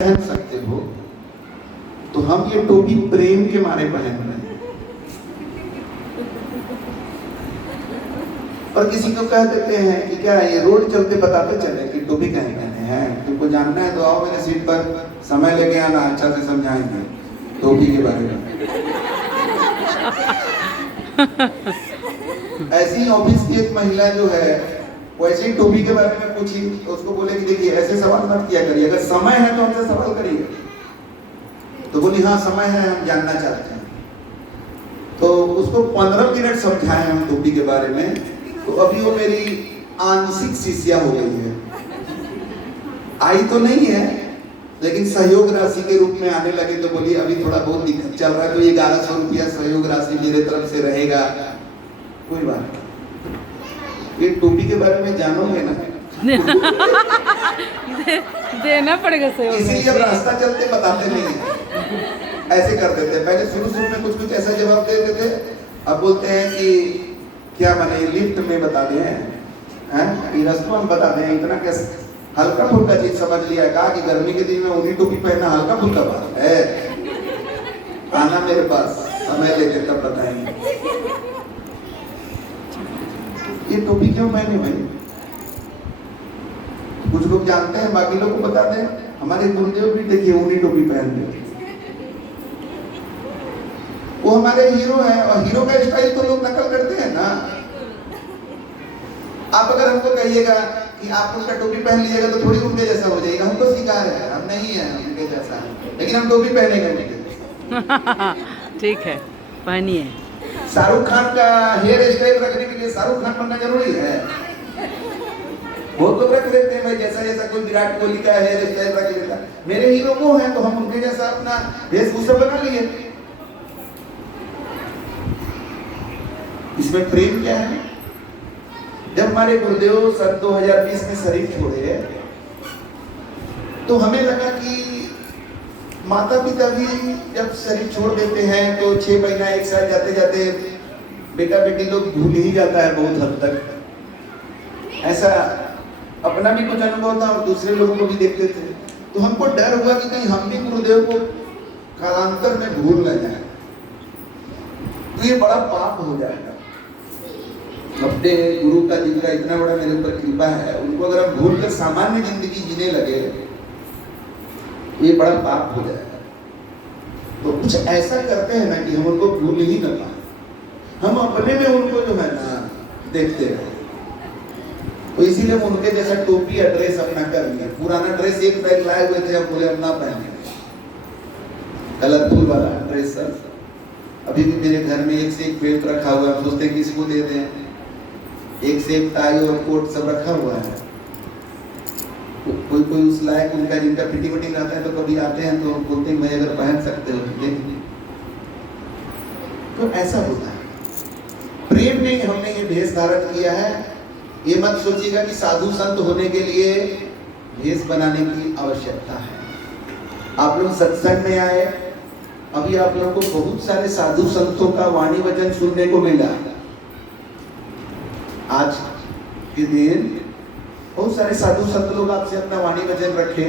पहन सकते हो, तो हम ये टोपी प्रेम के मारे पहन रहे हैं। और किसी को कह देते हैं कि क्या ये रोड चलते बताते चले कि टोपी कहीं पहने हैं, तुमको जानना है तो आओ मेरे सीट पर, समय लेके आना, अच्छा से समझाएंगे टोपी के बारे में। ऐसी ही ऑफिस की एक महिला जो है वैसे ही टोपी के बारे में पूछी, तो उसको बोले कि देखिए ऐसे सवाल मत किया करिए, अगर समय है तो हमसे सवाल करिए। तो बोली हाँ समय है, हम जानना चाहते हैं। तो उसको 15 मिनट समझाए हम टोपी के बारे में, तो अभी वो मेरी आंशिक शिष्या हो गई है। आई तो नहीं है, लेकिन सहयोग राशि के रूप में आने लगे। तो बोली अभी थोड़ा बहुत दिक्कत चल रहा है, तो 1100 रुपया सहयोग राशि मेरे तरफ से रहेगा, कोई बात नहीं। ये टोपी के बारे में जानोगे ना देना पड़ेगा सहयोग। इसीलिए अब रास्ता चलते बताते नहीं है, ऐसे कर देते। पहले शुरू में कुछ कुछ ऐसा जवाब दे देते, अब बोलते हैं कि क्या माने लिफ्ट में बता दें हैं, रास्ता में बता दें, इतना कैसे हल्का फुल्का चीज समझ लिया। कहा कि गर्मी के दिन में ऊनी टोपी पहनना हल्का फुल्का बात है, आना मेरे पास, समय लेके तब बताएंगे। ये टोपी क्यों पहने भाई? कुछ लोग जानते हैं, बाकी लोग को बता दें। हमारे गुरुदेव भी देखिए ऊनी टोपी पहनते हैं, वो हमारे हीरो हैं, और हीरो का स्टाइल तो लोग नकल करते हैं ना। आप अगर हमको कहिएगा कि आप उनका टोपी पहन लीजिएगा तो थोड़ी उनके जैसा हो जाएगा, हम तो शिकार है, हम नहीं है उनके जैसा, लेकिन हम टोपी पहनेंगे उनके। ठीक है, पहनिए। शाहरुख खान का हेयर स्टाइल रखने के लिए शाहरुख खान बनना जरूरी है? बहुत लोग रख लेते हैं भाई, जैसा जैसा कोई विराट कोहली का हेयर स्टाइल रख लेता। मेरे हीरो वो हैं तो हम उनके जैसा अपना वेशभूषा बना लिए। इसमें प्रेम क्या है? जब हमारे गुरुदेव सन 2020 में शरीर छोड़े, तो हमें लगा कि माता पिता भी जब शरीर छोड़ देते हैं तो 6 महीना 1 साल जाते जाते बेटा बेटी लोग भूल ही जाता है बहुत हद तक। ऐसा अपना भी कुछ अनुभव था और दूसरे लोगों को भी देखते थे। तो हमको डर हुआ कि कहीं हम भी गुरुदेव को कालांतर में भूल न जाए, तो ये बड़ा पाप हो जाएगा। अपने गुरु का जिनका इतना बड़ा मेरे ऊपर कृपा है, उनको अगर हम भूल कर सामान्य जिंदगी जीने लगे, ये बड़ा पाप हो जाएगा। तो कुछ ऐसा करते हैं ना कि हम उनको भूल ही न पाए, हम अपने में उनको जो है ना देखते रहे। तो इसीलिए हम उनके जैसा टोपी या ड्रेस अपना कर लिया। पुराना ड्रेस एक बैग लाए हुए थे, हम बोले हम ना पहने, कलरफुल वाला ड्रेस सर अभी भी मेरे घर में एक से एक बेल्ट रखा हुआ है, हम सोचते हैं किसी को दे दें। एक से एक टाई और कोट सब रखा हुआ है। कोई कोई उस लायक उनका जिनका फिटिंग वटिंग रहता है, तो कभी आते हैं तो बोलते हैं भाई अगर पहन सकते हो तो। तो ऐसा होता है प्रेम में हमने ये भेष धारण किया है। ये मत सोचिएगा कि साधु संत होने के लिए भेष बनाने की आवश्यकता है। आप लोग सत्संग में आए, अभी आप लोगों को बहुत सारे साधु संतों का वाणी वचन सुनने को मिला। आज के दिन बहुत सारे साधु संत लोग आपसे अपना वाणी वचन रखे।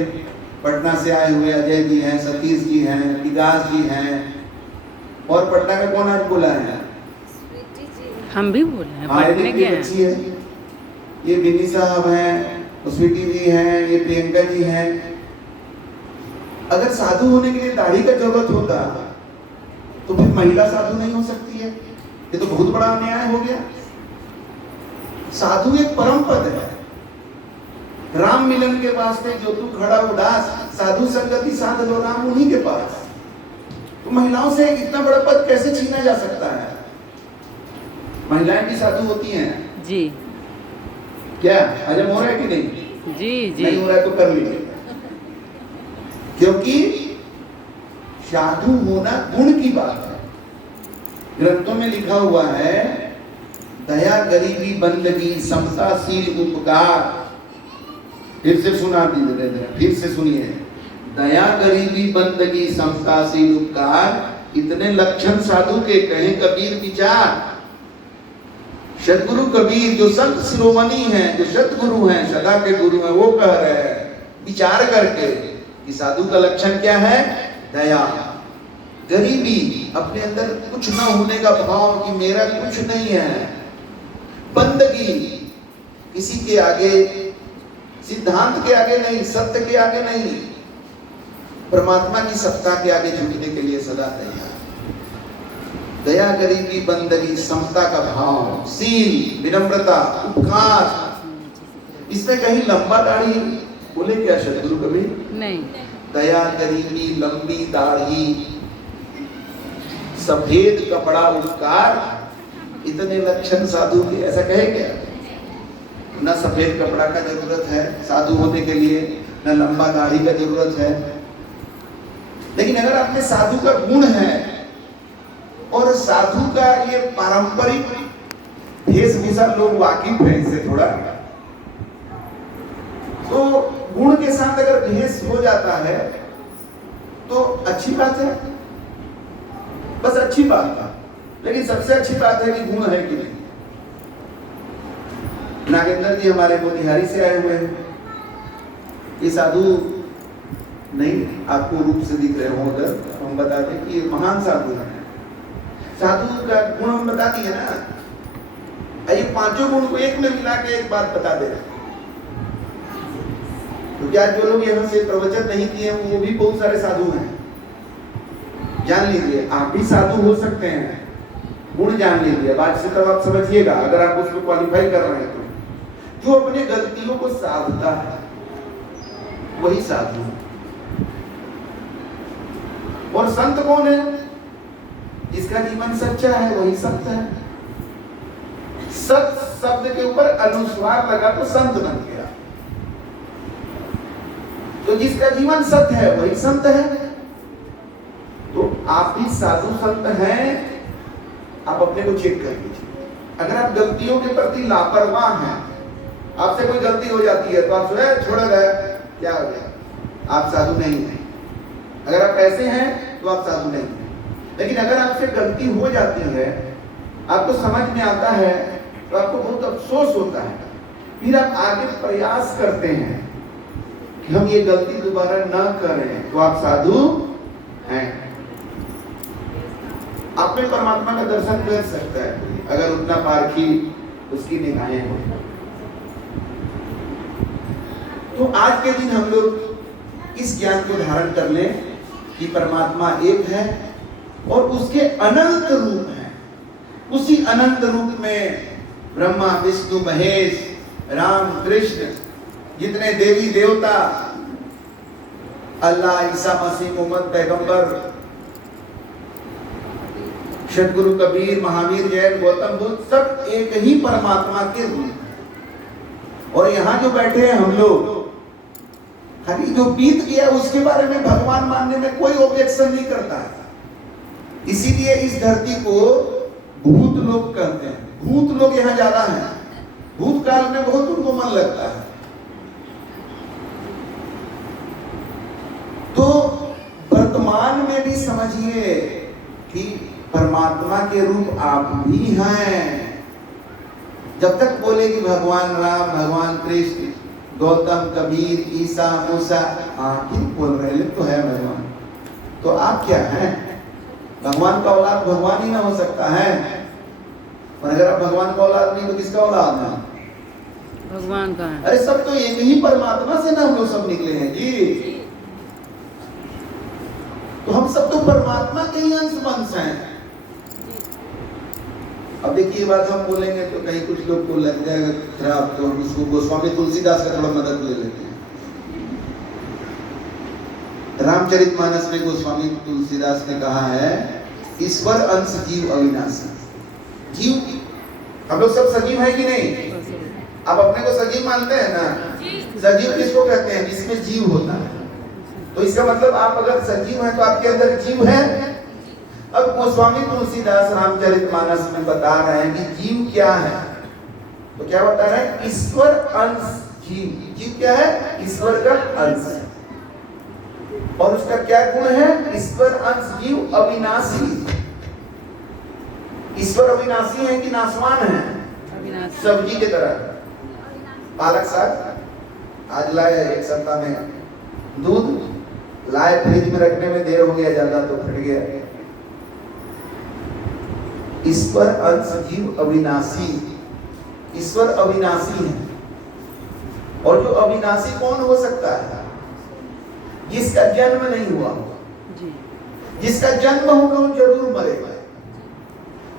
पटना से आए हुए अजय जी हैं, सतीश जी हैं, विकास जी हैं, और पटना में कौन आज बोला है? हम भी बोले हैं, पढ़ने गए हैं। ये बिनी साहब हैं, स्वीटी जी हैं, ये प्रियंका जी हैं। अगर साधु होने के लिए दाढ़ी का जरूरत होता तो फिर महिला साधु नहीं हो सकती है? ये तो बहुत बड़ा अन्याय हो गया। साधु एक परम पद है। राम मिलन के वास्ते जो तू खड़ा उदास, साधु संगति साध लो राम उन्हीं के पास। तो महिलाओं से इतना बड़ा पद कैसे छीना जा सकता है? महिलाएं भी साधु होती हैं जी। क्या हजम हो रहा है कि नहीं? जी जी। नहीं हो रहा है तो कर लीजिए, क्योंकि साधु होना गुण की बात है। ग्रंथों में लिखा हुआ है दया गरीबी बंदगी समताशील उपकार। फिर से सुना दीजिए, फिर से सुनिए। दया गरीबी बंदगी समताशील उपकार, इतने लक्षण साधु के कहे कबीर विचार। सदगुरु कबीर जो संत शिरोमणि हैं, जो सतगुरु हैं, सदा के गुरु हैं, वो कह रहे हैं विचार करके कि साधु का लक्षण क्या है? दया। गरीबी, अपने अंदर कुछ न होने का भाव कि मेरा कुछ नहीं है। बंदगी, किसी के आगे, सिद्धांत के आगे नहीं, सत्य के आगे नहीं, परमात्मा की सत्ता के आगे झुकने के लिए सदा तैयार। दया, गरीबी, बंदगी, समता का भाव, सील, विनम्रता, उपकार। इसमें कहीं लंबा दाढ़ी बोले क्या सदगुरु कभी? नहीं। दया, गरीबी, लंबी दाढ़ी, सफेद कपड़ा, उपकार, इतने लक्षण साधु के, ऐसा कहे क्या? न सफेद कपड़ा का जरूरत है साधु होने के लिए, न लंबा दाढ़ी का जरूरत है। लेकिन अगर आप में साधु का गुण है और साधु का ये पारंपरिक वेशभूषा, लोग वाकिफ है इससे थोड़ा, तो गुण के साथ अगर भेष हो जाता है तो अच्छी बात है, बस अच्छी बात है। लेकिन सबसे अच्छी बात है कि गुण है कि नहीं। नागेंद्र जी हमारे मोतिहारी से आए हुए हैं। ये साधु नहीं आपको रूप से दिख रहे हो, अगर तो हम बता दें कि ये महान साधु है। साधु का गुण हम बता दिए ना, ये पांचों गुण को एक में मिला के एक बात बता दे रहे। तो क्या जो लोग यहाँ से प्रवचन नहीं किए वो भी बहुत सारे साधु हैं, जान लीजिए आप भी साधु हो सकते हैं। गुण जान लीजिए, बात से तब आप समझिएगा अगर आप उसको क्वालिफाई कर रहे हैं तो। जो अपने गलतियों को साधता है वही साधु है। और संत कौन है? जिसका जीवन सच्चा है वही संत है। सत शब्द के ऊपर अनुस्वार लगा तो संत बन गया। तो जिसका जीवन सत्य है वही संत है। तो आप भी साधु संत हैं, आप अपने को चेक कर लीजिए। अगर आप गलतियों के प्रति लापरवाह हैं, आपसे कोई गलती हो जाती है तो आप छोड़ रहे, क्या हो गया, आप साधु नहीं हैं। अगर आप ऐसे हैं तो आप साधु नहीं हैं। लेकिन अगर आपसे गलती हो जाती है, आपको समझ में आता है, तो आपको बहुत अफसोस होता है, फिर आप आगे प्रयास करते हैं कि हम ये गलती दोबारा ना करें, तो आप साधु हैं। आप में परमात्मा का दर्शन कर सकता है अगर उतना पारखी उसकी निगाहें हो। तो आज के दिन हम लोग इस ज्ञान को धारण कर लें कि परमात्मा एक है और उसके अनंत रूप हैं। उसी अनंत रूप में ब्रह्मा, विष्णु, महेश, राम, कृष्ण, जितने देवी देवता, अल्लाह, ईसा मसीह, मोहम्मद पैगंबर, सदगुरु कबीर, महावीर, जैन, गौतम बुद्ध, सब एक ही परमात्मा के रूप हैं। और यहाँ जो बैठे हैं हम लोग, खाली जो बीत गया उसके बारे में भगवान मानने में कोई ऑब्जेक्शन नहीं करता है। इसीलिए इस धरती को भूत लोग कहते हैं। भूत लोग यहाँ ज्यादा हैं, भूतकाल में बहुत उनको मन लगता है। तो वर्तमान में भी समझिए कि परमात्मा के रूप आप भी हैं। जब तक बोले कि भगवान राम, भगवान कृष्ण, गौतम, कबीर, ईसा, मूसा, ठीक बोल रहे तो है भगवान, तो आप क्या हैं? भगवान का औलाद भगवान ही ना हो सकता है। और अगर आप भगवान का औलाद नहीं तो किसका औलाद है? भगवान का है। अरे सब तो एक ही परमात्मा से ना हम लोग सब निकले हैं जी। तो हम सब तो परमात्मा के ही अंश वंश हैं। अब देखिए बात हम बोलेंगे तो कहीं कुछ लोग को लग जाएगा खराब, तो हम उसको गोस्वामी तुलसीदास का थोड़ा मदद ले लेते हैं। रामचरितमानस में गोस्वामी तुलसीदास ने कहा है, ईश्वर अंश जीव अविनाशी। जीव, हम लोग सब सजीव है कि नहीं? आप अपने को सजीव मानते हैं ना? सजीव किसको कहते हैं? जिसमें जीव होता है। तो इसका मतलब आप अगर सजीव हैं तो आपके अंदर जीव है। अब गोस्वामी तुलसीदास रामचरितमानस में बता रहे हैं कि जीव क्या है। तो क्या बता रहे हैं? ईश्वर अंश जीव। जीव क्या है? ईश्वर का अंश। और उसका क्या गुण है? ईश्वर अंश जीव अविनाशी। ईश्वर अविनाशी है कि नाशवान है? सब्जी की तरह। पालक साग आज लाए एक सप्ताह में, दूध लाए फ्रिज में रखने में देर हो गया ज्यादा तो फट गया। ईश्वर अंश जीव अविनाशी, ईश्वर अविनाशी है। और जो अविनाशी कौन हो सकता है? जिसका जन्म नहीं हुआ होगा। जिसका जन्म होगा वो जरूर मरेगा,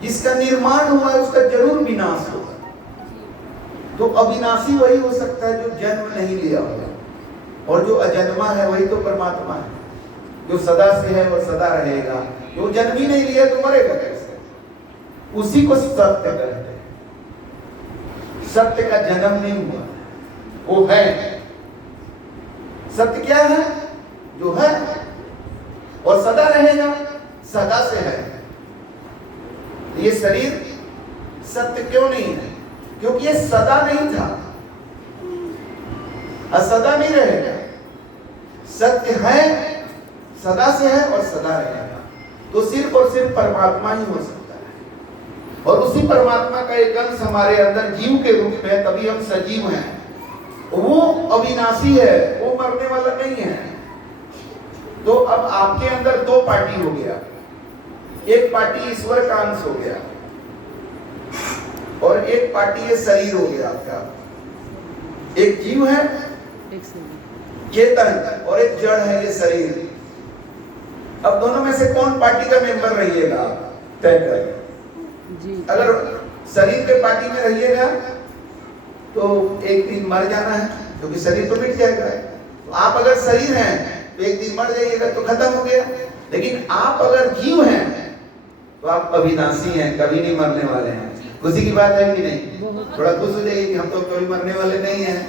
जिसका निर्माण हुआ है उसका जरूर विनाश होगा। तो अविनाशी वही हो सकता है जो जन्म नहीं लिया होगा, और जो अजन्मा है वही तो परमात्मा है, जो सदा से है और सदा रहेगा। जो जन्म ही नहीं लिया तो मरेगा कैसे? उसी को सत्य कहते हैं। सत्य का जन्म नहीं हुआ, वो है। सत्य क्या है? जो है और सदा रहेगा, सदा से है। ये शरीर सत्य क्यों नहीं है? क्योंकि ये सदा नहीं था, असदा नहीं रहेगा। सत्य है, सदा से है और सदा रहेगा। तो सिर्फ और सिर्फ परमात्मा ही हो सकता है। और उसी परमात्मा का एक अंश हमारे अंदर जीव के रूप में, तभी हम सजीव हैं। वो अविनाशी है, वो मरने वाला नहीं है। तो अब आपके अंदर दो पार्टी हो गया। एक पार्टी ईश्वर का अंश हो गया और एक पार्टी ये शरीर हो गया आपका। एक जीव है चेतन और एक जड़ है ये शरीर। अब दोनों में से कौन पार्टी का मेंबर रहिएगा तय कर। अगर शरीर के पार्टी में रहिएगा तो एक दिन मर जाना है, क्योंकि शरीर तो मिट जाएगा। तो आप अगर शरीर हैं तो एक दिन मर जाइएगा तो खत्म हो गया। लेकिन आप अगर जीव हैं तो आप अविनाशी हैं, कभी नहीं मरने वाले हैं। खुशी की बात है कि नहीं? थोड़ा खुश हो जाइए कि हम तो कभी मरने वाले नहीं हैं।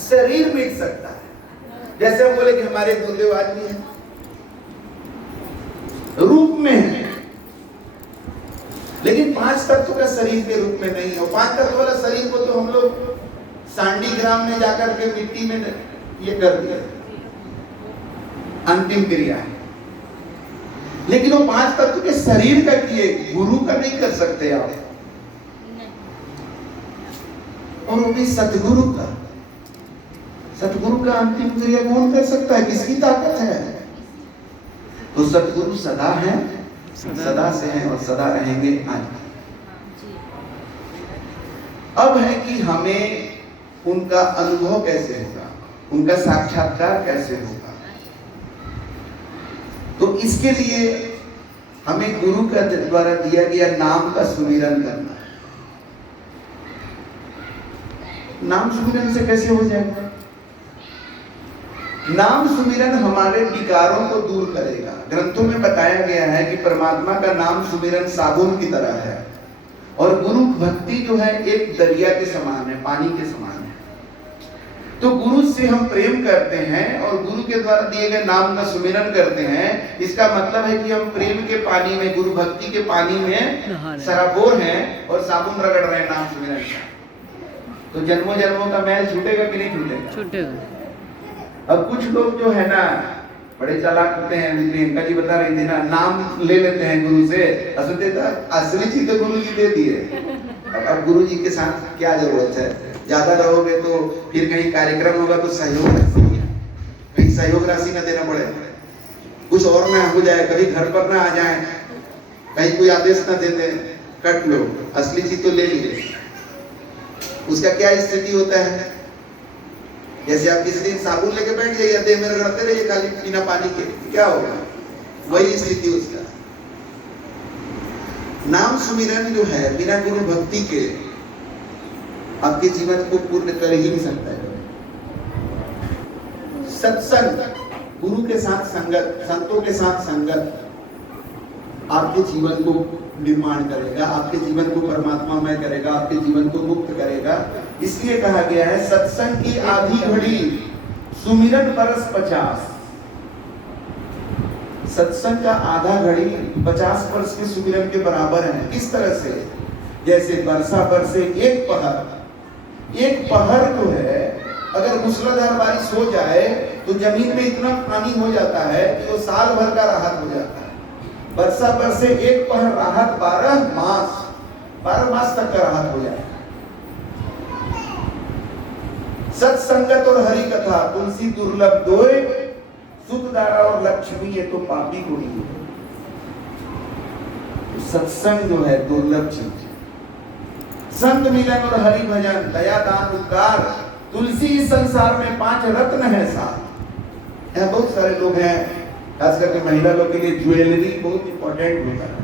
शरीर मिट सकता है। जैसे हम बोले कि हमारे गुरुदेव आज भी हैं, रूप में है, लेकिन 5 तत्व का शरीर के रूप में नहीं है। 5 तत्व वाला शरीर को तो हम लोग सांडी ग्राम में जाकर के मिट्टी में ये कर दिया, अंतिम क्रिया है। लेकिन वो 5 तत्व के शरीर का किए, गुरु का नहीं कर सकते आप। और वो भी सतगुरु का। सतगुरु का अंतिम क्रिया कौन कर सकता है? किसकी ताकत है? तो सतगुरु सदा है, सदा से हैं और सदा रहेंगे। आज अब है कि हमें उनका अनुभव कैसे होगा, उनका साक्षात्कार कैसे होगा। तो इसके लिए हमें गुरु का द्वारा दिया गया नाम का सुमिरन करना है। नाम सुमिरन से कैसे हो जाएगा? नाम सुमिरन हमारे विकारों को दूर करेगा। ग्रंथों में बताया गया है कि परमात्मा का नाम सुमिरन साबुन की तरह है, और गुरु भक्ति जो है एक दरिया के समान है, पानी के समान है। तो गुरु से हम प्रेम करते हैं और गुरु के द्वारा दिए गए नाम का सुमिरन करते हैं। इसका मतलब है कि हम प्रेम के पानी में, गुरु भक्ति के पानी में सराबोर हैं और साबुन रगड़ रहे हैं नाम सुमिरन का। तो जन्मों जन्मों का मैल छूटेगा कि नहीं छूटेगा? छूटेगा। अब कुछ लोग जो है ना बड़े चालाक होते हैं, प्रियंका जी बता रही थी ना, नाम ले लेते हैं गुरु से, असली चीज तो गुरु जी दे दिए। अब गुरु जी के साथ क्या जरूरत है? ज्यादा रहोगे तो फिर कहीं कार्यक्रम होगा तो सहयोग राशि, कहीं सहयोग राशि न देना पड़े, कुछ और ना हो जाए, कभी घर पर ना आ जाए, कहीं कोई आदेश ना दे दे, कट लो, असली चीज तो ले लीजिए। उसका क्या स्थिति होता है? जैसे आप किसी दिन साबुन लेके बैठ जाइए, देह में रगड़ते रहिए खाली बिना पानी के, क्या होगा? वही स्थिति उसका। नाम सुमिरन जो है बिना गुरु भक्ति के आपके जीवन को पूर्ण कर ही नहीं सकता है। सत्संग, गुरु के साथ संगत, संतों के साथ संगत आपके जीवन को निर्माण करेगा, आपके जीवन को परमात्मामय करेगा, आपके जीवन को मुक्त करेगा। इसलिए कहा गया है सत्संग की आधी घड़ी सुमिरन बरस 50। सत्संग का आधा घड़ी 50 वर्ष के सुमिरन के बराबर है। किस तरह से? जैसे वर्षा बरसे एक पहर। एक पहर जो है, अगर मूसलाधार बारिश हो जाए तो जमीन में इतना पानी हो जाता है कि वो साल भर का राहत हो जाता है। वर्षा बरसे एक पहर राहत 12 मास तक का राहत हो जाए। सत्संगत और हरि कथा तुलसी दुर्लभ दोए, सुतदारा और लक्ष्मी ये तो पापी को नहीं है। सत्संग जो है दुर्लभ चीज है। संत मिलन और हरि भजन, दया दान उपकार, तुलसी इस संसार में 5 रत्न है साथ। यहाँ बहुत सारे लोग हैं, खास करके महिला लोग के लिए ज्वेलरी बहुत इंपॉर्टेंट होता है,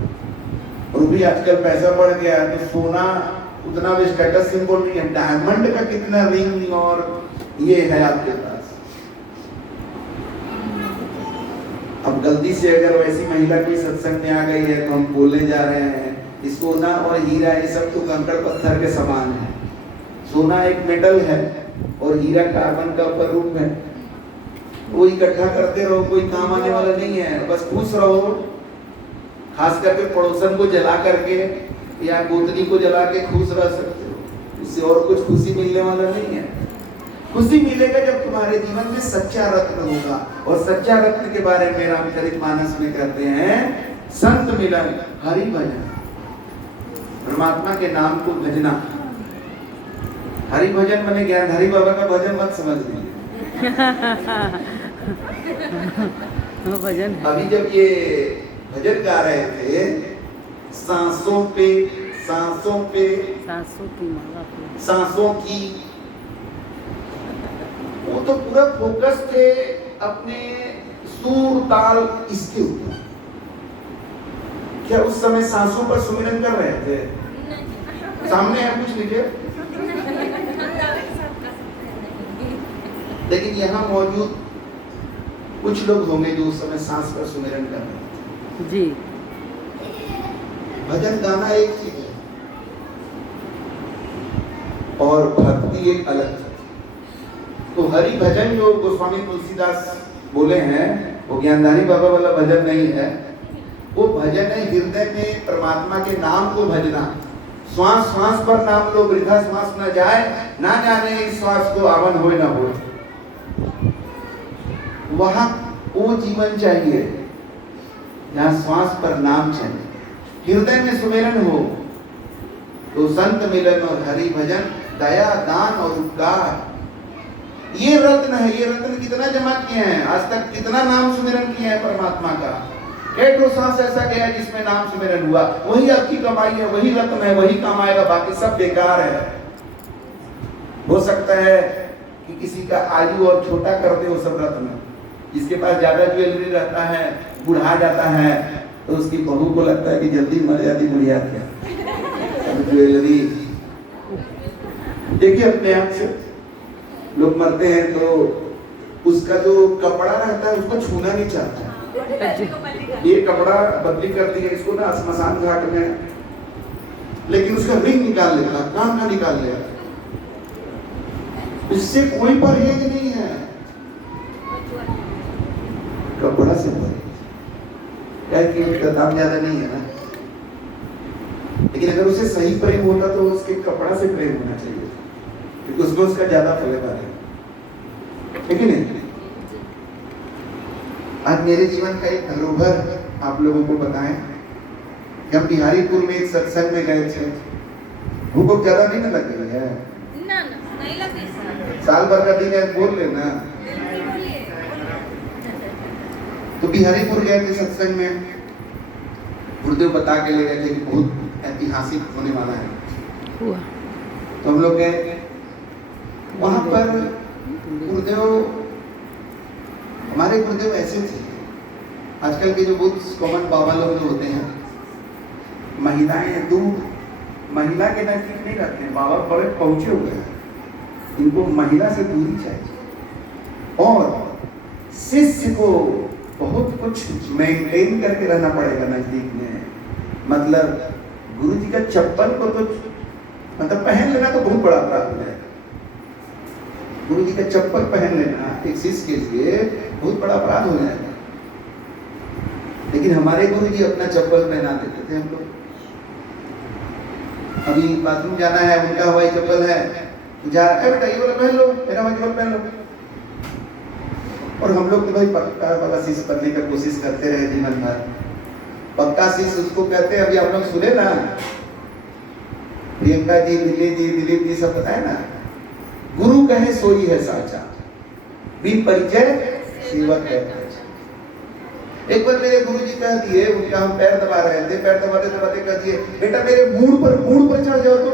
और भी आजकल पैसा बढ़ गया है तो सोना उतना भी स्टेटस सिंबल नहीं है। डायमंड का कितना रिंग और ये है आपके पास। अब गलती से अगर वैसी महिला कोई सत्संग में आ गई है तो हम बोलने जा रहे हैं सोना और हीरा ये सब तो कंकड़ पत्थर के समान है। सोना एक मेटल है और हीरा कार्बन का उपरूप है। वो इकट्ठा करते रहो, कोई काम आने वाला नहीं है, बस खुश रहो। खास करके पड़ोसन को जला करके या गोतनी को जला के खुश रह सकते हो, इससे और कुछ खुशी मिलने वाला नहीं है। खुशी मिलेगा जब तुम्हारे जीवन में सच्चा रत्न होगा, और सच्चा रत्न के बारे में रामचरितमानस में कहते हैं संत मिलन हरि भजन, परमात्मा के नाम को भजना। हरि भजन माने ज्ञानधारी बाबा का भजन मत समझ लीजिए। भजन अभी जब ये भजन गा रहे थे, सांसों पे सांसों पे सांसों की माला पे, सांसों की, वो तो पूरा फोकस थे अपने सुर ताल इसके ऊपर। क्या उस समय सांसों पर सुमिरन कर रहे थे? सामने है, पूछ लीजिए। लेकिन यहाँ मौजूद कुछ लोग होंगे जो उस समय सांस पर सुमिरन कर रहे थे। जी। भजन गाना एक चीज है और भक्ति एक अलग चीज। तो हरि भजन जो गोस्वामी तुलसीदास बोले हैं वो ज्ञानधारी बाबा वाला भजन नहीं है। वो भजन है हृदय में परमात्मा के नाम को भजना। श्वास श्वास पर नाम लो, वृथा श्वास न जाए, ना जाने इस श्वास को आवन होए न हो। वहां वो जीवन चाहिए जहां श्वास पर नाम चले, हृदय में सुमेरन हो। तो संत मिलन और हरि भजन, दया दान और उपकार, ये रत्न है। ये रत्न कितना जमा किए हैं आज तक, कितना नाम सुमिरन किए हैं परमात्मा का। एक सांस ऐसा गया जिसमें नाम सुमिरन हुआ, वही आपकी कमाई है, वही रत्न है, वही काम आएगा, बाकी सब बेकार है। हो सकता है कि किसी का आयु और छोटा कर दे वो सब रत्न। जिसके पास ज्यादा ज्वेलरी रहता है, बुढ़ा जाता है, तो उसकी बहू को लगता है कि जल्दी मर जाती बुढ़िया क्या ज्वेलरी। देखिए अपने आप से लोग मरते हैं तो उसका जो कपड़ा रहता है उसको छूना नहीं चाहता। ये कपड़ा बदली कर दिया इसको ना श्मशान घाट में, लेकिन उसका रिंग निकाल लेता, कान का निकाल लिया, उससे कोई परहेज नहीं है। कपड़ा से परहेज, कि उसका दाम ज्यादा नहीं है ना। लेकिन अगर उसे सही प्रेम होता तो उसके कपड़ा से प्रेम होना चाहिए, क्योंकि उसको उसका ज्यादा फलेदार है। लेकिन नहीं, आज मेरे जीवन का एक धरोहर आप लोगों को बताएं कि हम बिहारीपुर में एक सत्संग में गए थे। भूख ज्यादा नहीं ना लग रही है? ना नहीं लग रही। साल भर का दिन है, बोल लेना। तो बिहारीपुर गए थे सत्संग में, गुरुदेव बता के ले गए थे कि बहुत ऐतिहासिक होने वाला है। तो हम लोग गए वहां पर। गुरुदेव, हमारे गुरुदेव ऐसे थे, आजकल के जो बहुत कॉमन बाबा लोग जो होते हैं, महिलाएं दूर, महिला के नजदीक नहीं रहते हैं। बाबा बड़े पहुंचे हुए हैं, इनको महिला से दूरी चाहिए और शिष्य को बहुत कुछ मेंटेन करके रहना पड़ेगा नजदीक में। मतलब गुरु जी का चप्पल को तो मतलब पहन लेना तो बहुत बड़ा अपराध है। गुरु जी का चप्पल पहन लेना एक शिष्य के लिए बहुत बड़ा अपराध हो जाएगा। लेकिन हमारे गुरु जी अपना चप्पल पहना देते थे हम लोग। अभी बाथरूम जाना है, उनका हवाई चप्पल है, जा बेटा ये वाला पहन लो, मेरा हवाई चप्पल पहन लो। और हम लोग तो भाई पक्का वाला शिष्य बनने का कोशिश करते रहे जीवन भर। पक्का शिष्य उसको कहते हैं, अभी आप लोग सुने ना, प्रियंका जी, दिलीप जी सब बताए ना, गुरु कहे सोई है साचा, भी परिचय सेवक है। एक बार मेरे गुरुजी कह दिए, उनका हम पैर दबा रहे थे, पैर दबाते दबाते कह दिए, बेटा मेरे मूड पर चढ़ जाओ। तो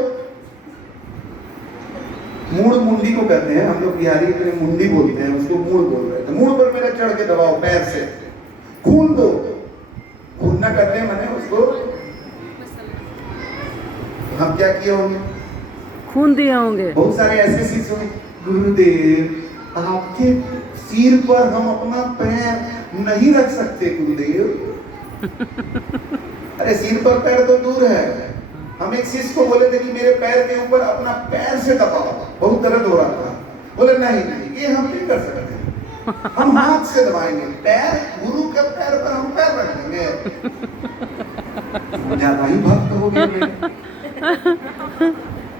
मूड मुंडी को कहते हैं हम लोग बिहारी में, मुंडी बोलते हैं उसको, मूड बोल रहे थे। मूड पर मेरा चढ़ के दबाओ पैर से, खून दो। खून ना करते मैंने उसको, हम क्या किए होंगे, खून दिए होंगे। बहुत सारे ऐसे शिष्य होंगे, गुरुदेव आपके सिर पर हम अपना पैर नहीं रख सकते गुरुदेव। अरे सिर पर पैर तो दूर है। हम एक शिष्य को बोले थे कि मेरे पैर के ऊपर अपना पैर से दबाओ, बहुत दर्द हो रहा था। बोले नहीं नहीं ये हम नहीं कर सकते, हम हाथ से दबाएंगे पैर, गुरु के पैर पर हम पैर रख देंगे। ज्यादा ही भक्त हो गए।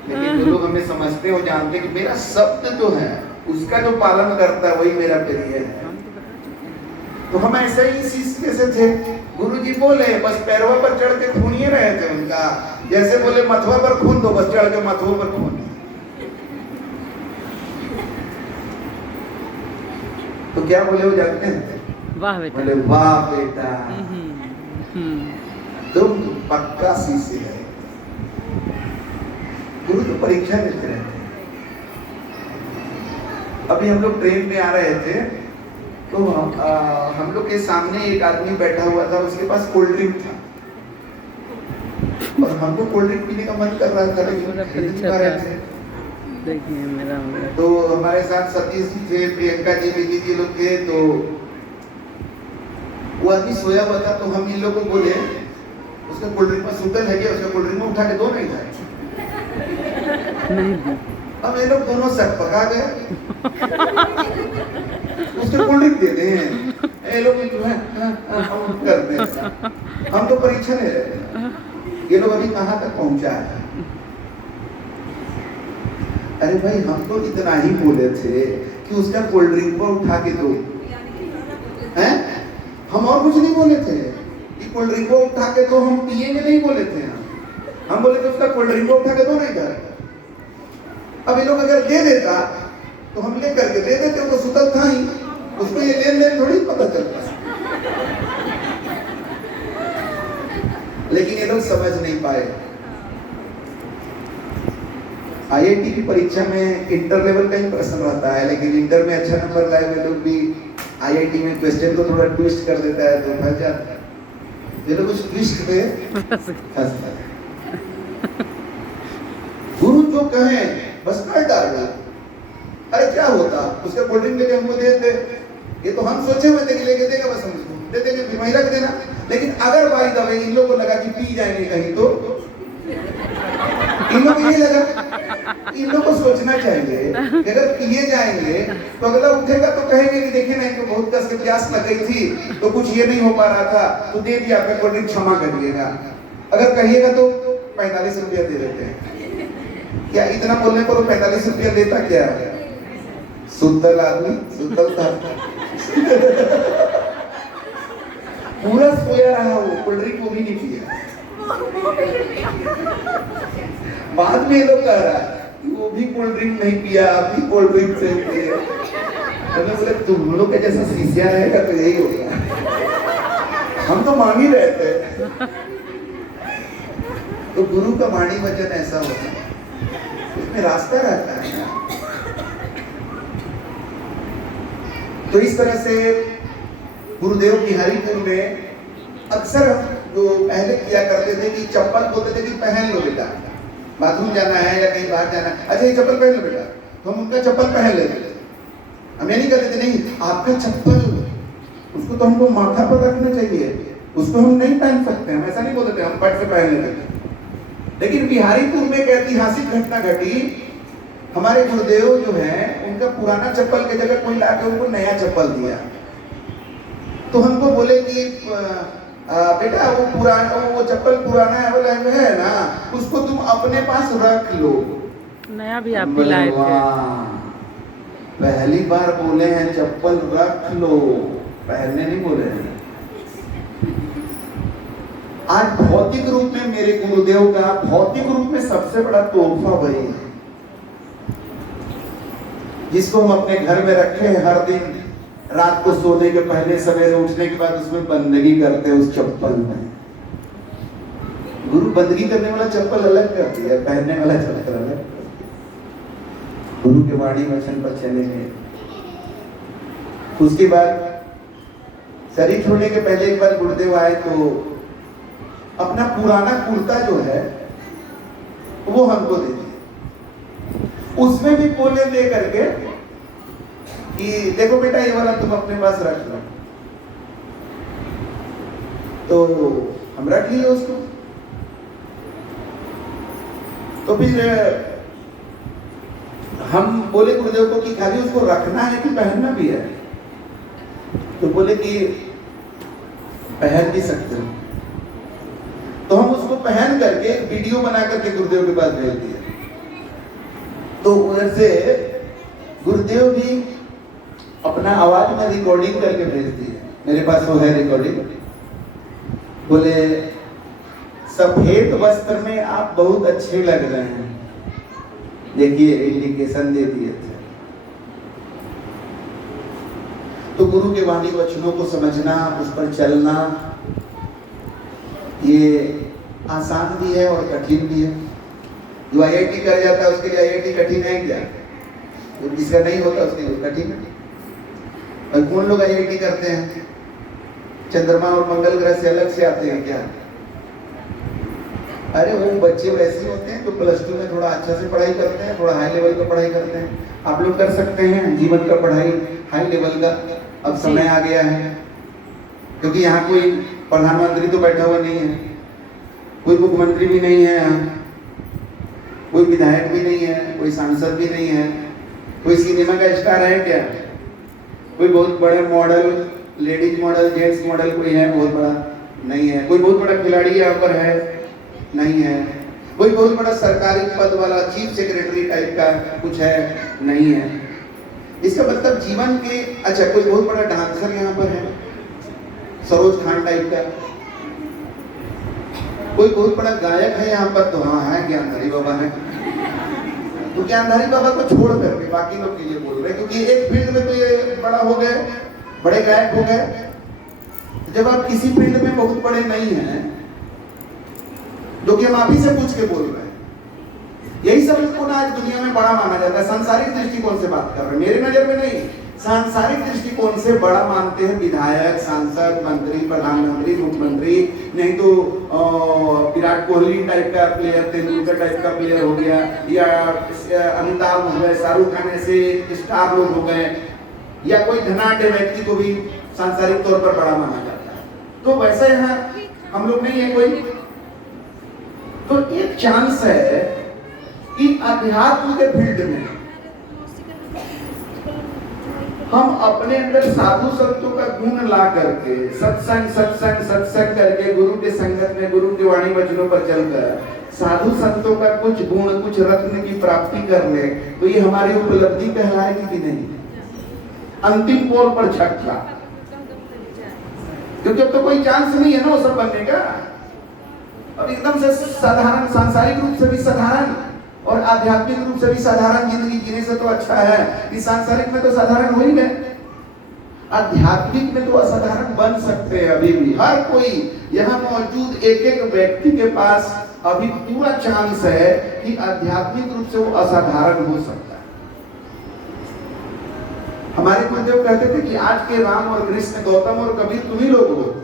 लेकिन जो लोग हमें समझते हो, जानते कि मेरा शब्द जो है उसका जो पालन करता है वही मेरा प्रिय है। तो हम ऐसे ही शिष्य से थे। गुरुजी बोले बस पैरवा पर चढ़ के खूनिए रहे थे उनका, जैसे बोले मथुआ पर खून दो, बस चढ़ के मथुआ पर खून। तो क्या बोले वो जानते हैं? वाह बेटा। बोले वाह बेटा तुम पक्का शिष्य है। गुरु तो परीक्षा लेते रहते हैं। अभी हम लोग ट्रेन में आ रहे थे तो हम लोग के सामने एक आदमी बैठा हुआ था, उसके पास कोल्ड ड्रिंक था और हमको कोल्ड ड्रिंक पीने का मन कर रहा था, लेकिन खरीद नहीं पा रहे थे। देखिए मेरा तो हमारे साथ सतीश जी थे, प्रियंका जी, विजय जी लोग थे। तो वो आदमी सोया हुआ था, तो हम इन लोगों को बोले उसका कोल्ड ड्रिंक में सुतल है क्या, उसका कोल्ड ड्रिंक में उठा के दो। नहीं था, अब ये लोग दोनों सट पका गए, उसको कोल्ड ड्रिंक देते हैं, ये लोग करते हैं। हम तो परीक्षा ले रहे हैं, ये लोग अभी कहाँ तक पहुंचा है। अरे भाई हम तो इतना ही बोले थे कि उसका कोल्ड ड्रिंक को उठा के दो, हैं? हम और कुछ नहीं बोले थे कि कोल्ड ड्रिंक को उठा के दो, हम पिएंगे नहीं बोले थे। हम बोले थे उसका कोल्ड ड्रिंक को उठा के दो, नहीं था। अब ये लोग अगर दे देता तो हम ले करके दे देते, वो सुतल था ही, उसको ये लेन देन थोड़ी पता चलता। लेकिन ये लोग समझ नहीं पाए। आईआईटी की परीक्षा में इंटर लेवल का ही प्रश्न रहता है, लेकिन इंटर में अच्छा नंबर लाए हुए लोग भी आईआईटी में क्वेश्चन को थोड़ा ट्विस्ट कर देता है, तो फंस जाता है। ये लोग उस ट्विस्ट पे फंसता है। गुरु जो कहे बस कर डालो। अरे क्या होता, उसका कोल्ड ड्रिंक लेके हमको दे दे, ये तो हम सोचे हुए थे कि लेके देगा, बस हम उसको दे देंगे, फिर वहीं रख देना। लेकिन अगर बाई द वे इन लोगों को लगा कि पी जाएंगे कहीं, तो इन लोगों को ये लगा, इन लोगों को सोचना चाहिए कि अगर पिए जाएंगे तो अगला उठेगा तो कहेंगे कि देखिए नहीं तो बहुत कस के प्यास लग गई थी, तो कुछ ये नहीं हो पा रहा था, तो दे दिया, आपका कोल्ड ड्रिंक क्षमा करिएगा। अगर कहिएगा तो 45 रुपया दे देते हैं। क्या इतना बोलने पर 45 रुपया देता क्या? सुतल आदमी, सुतल था, पूरा सोया रहा, वो कोल्ड ड्रिंक वो भी नहीं पिया। बाद में लोग कह रहा है वो भी कोल्ड ड्रिंक नहीं पिया, आप भी कोल्ड ड्रिंक से पिए। तो बोले तुम लोग के जैसा शिष्या रहेगा तो यही होगा। हम तो मांग ही रहे थे। तो गुरु का वाणी वचन ऐसा होता है, उसमें रास्ता रहता है। तो इस तरह से गुरुदेव बिहारीपुर में अक्सर जो पहले किया करते थे कि चप्पल बोलते थे कि पहन लो बेटा, बाथरूम जाना है या कहीं बाहर जाना है, अच्छा ये चप्पल पहन लो बेटा, तो हम उनका चप्पल पहन लेते थे। हम ये नहीं कहते थे नहीं आपका चप्पल, उसको तो हमको माथा पर रखना चाहिए, उसको हम नहीं पहन सकते, हम ऐसा नहीं बोलते थे, हम पट से पहन लेते थे। लेकिन बिहारीपुर में एक ऐतिहासिक घटना घटी। हमारे गुरुदेव जो है उनका पुराना चप्पल के जगह कोई लाके उनको नया चप्पल दिया। तो हमको बोले कि बेटा वो पुराना, वो चप्पल पुराना है ना, उसको तुम अपने पास रख लो। नया भी आप लाए थे। पहली बार बोले हैं चप्पल रख लो, पहनने नहीं बोले हैं। आज भौतिक रूप में मेरे गुरुदेव का भौतिक रूप में सबसे बड़ा तोहफा वही है, जिसको हम अपने घर में रखे हैं हर दिन, रात को सोने के पहले सवेरे उठने के बाद उसमें बंदगी करते हैं उस चप्पल में। गुरु बंदगी करने वाला चप्पल अलग करती है, पहनने वाला चप्पल अलग करती है। गुरु के वाणी वचन पर चलेंगे। उसके बाद शरीर छोड़ने के पहले एक बार गुरुदेव आए तो अपना पुराना कुर्ता जो है वो हमको दे दिया। उसमें भी पोले दे करके कि देखो बेटा ये वाला तुम अपने पास रख लो। तो हम रख लिए उसको। तो फिर हम बोले गुरुदेव को कि खाली उसको रखना है कि पहनना भी है? तो बोले कि पहन भी सकते हो। तो हम उसको पहन करके वीडियो बना करके गुरुदेव के पास भेज दिया। तो उधर से गुरुदेव भी अपना आवाज में रिकॉर्डिंग करके भेज दी है। मेरे पास वो है रिकॉर्डिंग। बोले सफेद वस्त्र में आप बहुत अच्छे लग रहे हैं। देखिए इंडिकेशन दे दिए थे। तो गुरु के वाणी वचनों को समझना, उस पर चलना, ये आसान भी है और कठिन भी है। जो IIT कर जाता है उसके लिए IIT कठिन है क्या? जो जिसका नहीं होता उसके लिए कठिन है। और कौन लोग IIT करते हैं? चंद्रमा और मंगल ग्रह से अलग से आते हैं क्या? अरे वो बच्चे वैसे होते हैं तो +2 में थोड़ा अच्छा से पढ़ाई करते हैं, थोड़ा हाई लेवल का पढ़ाई करते हैं। आप लोग कर सकते हैं जीवन का पढ़ाई हाई लेवल का। अब समय आ गया है, क्योंकि यहाँ कोई प्रधानमंत्री तो बैठा हुआ नहीं है, कोई मुख्यमंत्री भी नहीं है, यहाँ कोई विधायक भी नहीं है, कोई सांसद भी नहीं है, कोई सिनेमा का स्टार है क्या? कोई बहुत बड़े model, ladies model, gents model कोई है बहुत बड़ा? नहीं है। कोई बहुत बड़ा खिलाड़ी यहाँ पर है? नहीं है। कोई बहुत बड़ा सरकारी पद वाला चीफ सेक्रेटरी टाइप का कुछ है? नहीं है। इसका मतलब जीवन के, अच्छा कोई बहुत बड़ा डांसर यहाँ पर है, सरोज खान टाइप का? कोई बहुत बड़ा गायक है यहाँ पर? तो हाँ है, ज्ञानधारी बाबा है। तो ज्ञानधारी बाबा को छोड़ करके बाकी लोग के लिए बोल रहे हैं, क्योंकि एक फील्ड में तो ये बड़ा हो गए, बड़े गायक हो गए। जब आप किसी फील्ड में बहुत बड़े नहीं हैं, जो कि हम आप ही से पूछ के बोल रहे हैं, यही सब को ना आज दुनिया में बड़ा माना जाता है। सांसारिक दृष्टिकोण से बात कर रहे हैं, मेरे नजर में नहीं, सांसारिक दृष्टिकोण से बड़ा मानते हैं विधायक, सांसद, मंत्री, प्रधानमंत्री, मुख्यमंत्री, नहीं तो विराट कोहली टाइप का प्लेयर, तेंदुलकर टाइप का प्लेयर हो गया, या अमिताभ हो गए, शाहरुख खान ऐसे स्टार लोग हो गए, या कोई धनाढ्य व्यक्ति को भी सांसारिक तौर पर बड़ा माना जाता है। तो वैसा यहाँ हम लोग नहीं है कोई। तो एक चांस है कि अध्यात्म के फील्ड में हम अपने अंदर साधु संतों का गुण ला करके सत्संग करके गुरु के संगत में, गुरु के वाणी वचनों पर चलकर साधु संतों का कुछ गुण, कुछ रत्न की प्राप्ति कर ले, तो ये हमारी उपलब्धि कहलाएगी कि नहीं? अंतिम पोल पर छक्का। क्योंकि अब तो कोई चांस नहीं है ना वो सब बनने का। और एकदम से साधारण, सांसारिक रूप से भी साधारण और आध्यात्मिक रूप से भी साधारण जिंदगी जीने से तो अच्छा है कि सांसारिक में तो साधारण हो ही गए, आध्यात्मिक में तो असाधारण बन सकते हैं। अभी भी हर कोई यहाँ मौजूद एक एक व्यक्ति के पास अभी पूरा चांस है कि आध्यात्मिक रूप से वो असाधारण हो सकता है। हमारे गुरुदेव कहते थे कि आज के राम और कृष्ण, गौतम और कबीर तुम ही लोग हो।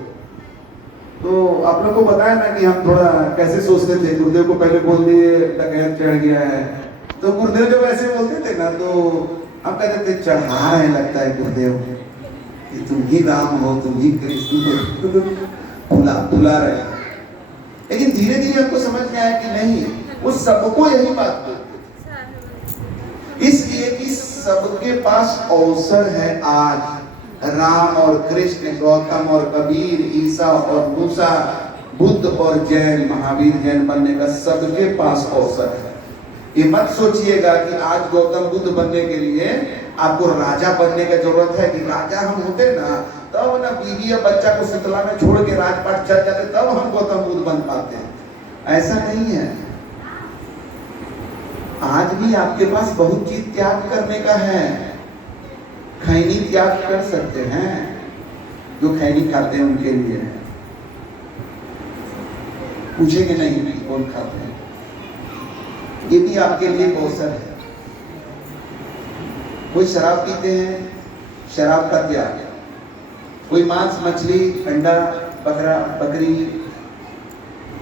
तो आप लोग को बताया ना कि हम थोड़ा कैसे सोचते थे। गुरुदेव को पहले बोल दिए डकैत चढ़ गया है, तो गुरुदेव जब ऐसे बोलते थे ना तो हम कहते थे चढ़ा रहे लगता है गुरुदेव कि तुम ही राम हो, तुम ही कृष्ण हो, बुला रहे। लेकिन धीरे धीरे हमको समझ में आया कि नहीं, वो सबको यही बात बोलते, इसलिए कि सबके पास अवसर है आज राम और कृष्ण, गौतम और कबीर, ईसा और मूसा, बुद्ध और जैन, महावीर जैन बनने का सबके पास अवसर है। ये मत सोचिएगा कि आज गौतम बुद्ध बनने के लिए आपको राजा बनने की जरूरत है, कि राजा हम होते ना तब ना बीवी या बच्चा को शीतला में छोड़ के राजपाट चल जाते, तब हम गौतम बुद्ध बन पाते हैं। ऐसा नहीं है। आज भी आपके पास बहुत चीज त्याग करने का है। खैनी त्याग कर सकते हैं, जो खैनी खाते हैं उनके लिए है। पूछेंगे नहीं कि कौन खाते हैं, ये भी आपके लिए एक अवसर है। कोई शराब पीते हैं, शराब का त्याग। कोई मांस, मछली, अंडा, बकरा, बकरी,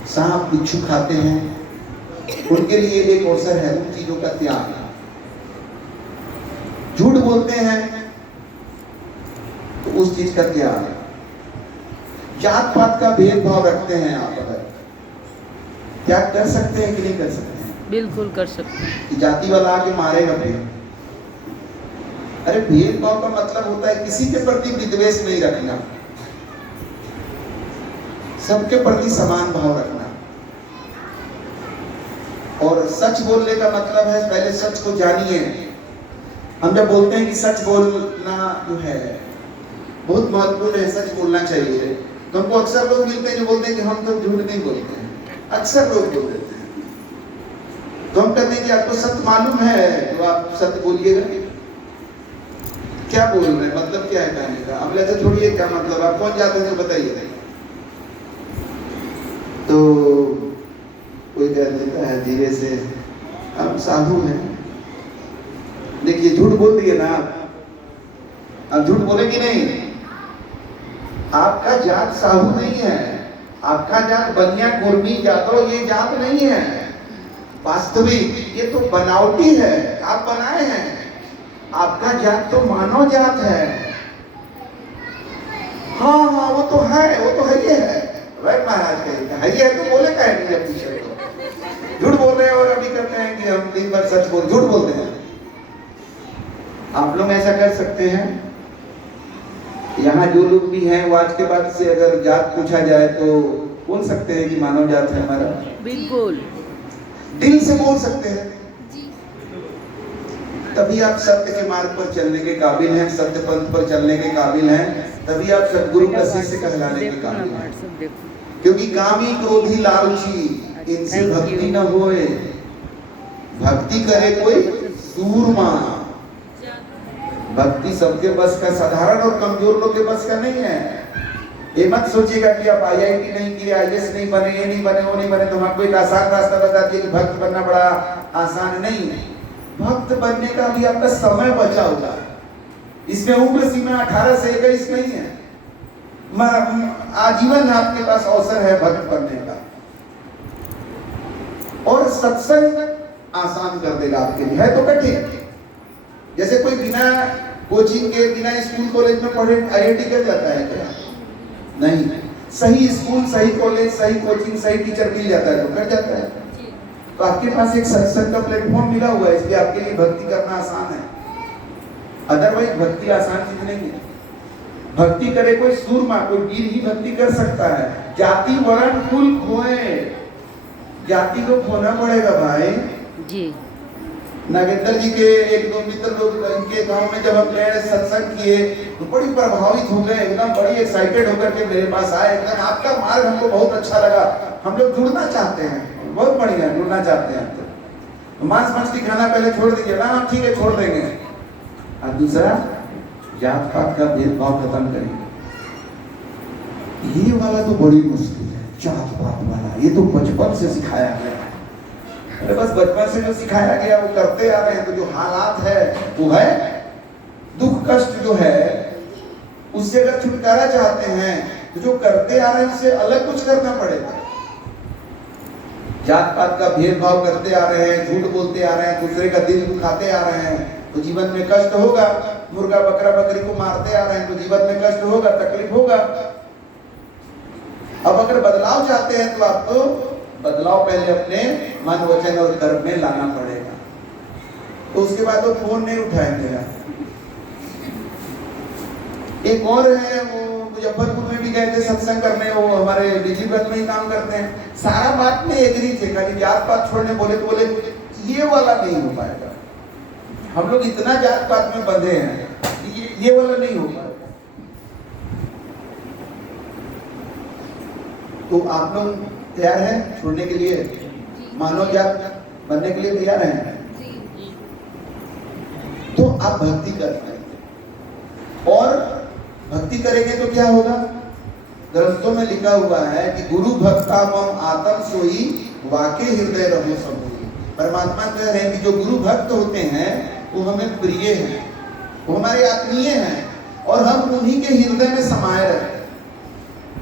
सांप, बिच्छू खाते हैं, उनके लिए एक अवसर है उन चीजों का त्याग। झूठ बोलते हैं तो उस चीज का त्याग। जात पात का भेदभाव रखते हैं आप, अगर त्याग कर सकते हैं कि नहीं कर सकते हैं? बिल्कुल कर सकते हैं। कि जाति वाला आके मारेगा फिर? अरे भेदभाव का मतलब होता है किसी के प्रति विद्वेष नहीं रखना, सबके प्रति समान भाव रखना। और सच बोलने का मतलब है पहले सच को जानिए। हम जब बोलते हैं कि सच बोलना जो है बहुत महत्वपूर्ण है, सच बोलना चाहिए, तो हमको अक्सर लोग मिलते हैं जो बोलते हैं कि हम तो झूठ नहीं बोलते हैं। अक्सर लोग बोल देते हैं, तो हम कहते हैं कि आपको सत्य मालूम है तो आप सत्य बोलिएगा। क्या बोल रहे हैं, मतलब क्या है कहने का? अब ऐसे छोड़िए, क्या मतलब, आप कौन जाते हैं तो बताइए। तो कोई कह देता है धीरे से, हम साधु हैं। देखिए झूठ बोल दिए ना अब झूठ बोले कि नहीं? आपका जात साधु नहीं है, आपका जात बनिया, कुर्मी, यादव ये जात नहीं है। वास्तविक ये तो बनावटी है, आप बनाए हैं। आपका जात तो मानव जात है। हाँ हाँ वो तो है, वो तो है ही है। वह महाराज कहते हैं है तो बोले का है, जब पूछे तो झूठ बोल रहे हैं और अभी कहते हैं कि हम दिन भर सच बोल, झूठ बोलते हैं। आप लोग ऐसा कर सकते हैं। यहाँ जो लोग भी हैं वो आज के बाद से अगर जात पूछा जाए तो बोल सकते हैं कि मानव जात है हमारा। बिल्कुल दिल से बोल सकते हैं। जी। तभी आप सत्य के मार्ग पर चलने के काबिल हैं, सत्य पंथ पर चलने के काबिल हैं, तभी आप सदगुरु का शिष्य कहलाने के काबिल हैं। क्योंकि कामी, क्रोधी, लालची इनसे भक्ति न होए, भक्ति करे कोई सूरमा। भक्ति सबके बस का, साधारण और कमजोर लोग के बस का नहीं है। ये मत सोचिएगा कि आप IIT नहीं किए, IAS नहीं बने, ये नहीं बने, वो नहीं बने, तो हमको एक आसान रास्ता बता दिए कि भक्त बनना बड़ा आसान नहीं है। भक्त बनने का भी आपका समय बचा होगा। इसमें उम्र सीमा 18 से 21 नहीं है। आजीवन आपके पास अवसर है भक्त बनने का। और सत्संग आसान कर देगा आपके लिए, है तो कठिन। जैसे कोई बिना कोचिंग के, बिना स्कूल कॉलेज में पढ़े IIT कर जाता है क्या? नहीं। सही स्कूल, सही कॉलेज, सही कोचिंग, सही टीचर मिल जाता है तो कर जाता है। तो आपके पास एक सत्संग का प्लेटफॉर्म मिला हुआ है, इसलिए आपके लिए भक्ति करना आसान है। अदरवाइज भक्ति आसान चीज नहीं है। भक्ति करे कोई सूरमा, कोई वीर ही भक्ति कर सकता है। जाति वर्ण कुल खोए, जाति को खोना पड़ेगा भाई जी। नागेंद्र जी के एक दो मित्र लोग इनके गांव में जब हम गए सत्संग किए तो बड़ी प्रभावित हो गए, एकदम बड़ी एक्साइटेड होकर के मेरे पास आए। एकदम आपका मार्ग हमको बहुत अच्छा लगा, हम लोग जुड़ना चाहते हैं। बहुत बढ़िया, जुड़ना चाहते हैं। तो मांस मछली खाना पहले छोड़ दीजिए ना। हम ठीक है छोड़ देंगे। और दूसरा, जात पात का भेदभाव खत्म करेंगे। ये वाला तो बड़ी मुश्किल है, जात पात वाला। ये तो बचपन से सिखाया गया है। अरे बस बचपन से जो सिखाया गया वो करते आ रहे हैं। तो जो हालात है वो है दुख कष्ट जो है, उससे अगर छुटकारा चाहते हैं तो जो करते आ रहे हैं उससे अलग कुछ करना पड़ेगा। जात पात का भेदभाव करते आ रहे हैं, झूठ बोलते आ रहे हैं, दूसरे का दिल दुखाते आ रहे हैं, तो जीवन में कष्ट होगा। मुर्गा बकरा बकरी को मारते आ रहे हैं तो जीवन में कष्ट होगा, तकलीफ होगा। अब अगर बदलाव चाहते हैं तो आपको बदलाव पहले अपने मन, वचन और कर्म में लाना पड़ेगा। तो उसके बाद वो फोन नहीं उठाएंगे। एक और है, वो मुजफ्फरपुर में भी गए थे सत्संग करने, वो हमारे बिजली ब्रत में ही काम करते हैं। सारा बात में एग्री थे, खाली जात पात छोड़ने बोले तो बोले ये वाला नहीं हो पाएगा। हम लोग इतना जात पात में बंधे हैं, ये वाला नहीं हो पाएगा। तो आप लोग तैयार हैं छोड़ने के लिए? मानव जात बनने के लिए तैयार हैं? तो आप भक्ति कर पाएंगे। और भक्ति करेंगे तो क्या होगा? ग्रंथों में लिखा हुआ है कि गुरु भक्ता मम आत्म सोई वाके हृदय रहो सब होई। परमात्मा कह रहे हैं कि जो गुरु भक्त होते हैं वो हमें प्रिय हैं, वो हमारे आत्मीय हैं और हम उन्हीं के हृदय में समाये रहते हैं।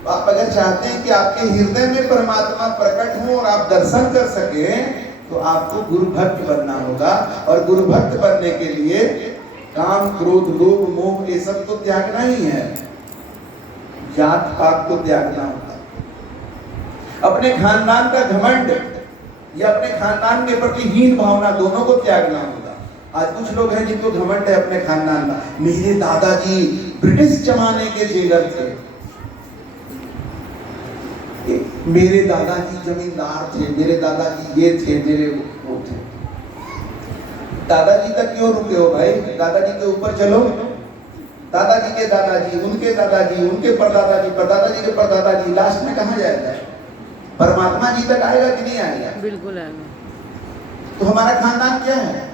तो आप अगर चाहते हैं कि आपके हृदय में परमात्मा प्रकट हो और आप दर्शन कर सकें तो आपको गुरु भक्त बनना होगा। और गुरु भक्त बनने के लिए काम क्रोध लोभ मोह ये सब तो त्यागना ही है, जात पात को त्यागना होगा, अपने खानदान का घमंड या अपने खानदान के प्रति हीन भावना दोनों को त्यागना होगा। आज कुछ लोग हैं जिनको घमंड है अपने खानदान का, मेरे दादाजी ब्रिटिश जमाने के जेलर थे, मेरे दादाजी जमींदार थे, मेरे दादाजी ये थे, मेरे वो थे। दादाजी तक क्यों रुके हो भाई? दादाजी के ऊपर चलो। दादाजी के दादाजी, उनके दादाजी, उनके परदादाजी, परदादाजी के परदादाजी, लास्ट में कहाँ जाएगा? परमात्मा जी तक आएगा कि नहीं आएगा? बिल्कुल आएगा। तो हमारा खानदान क्या है?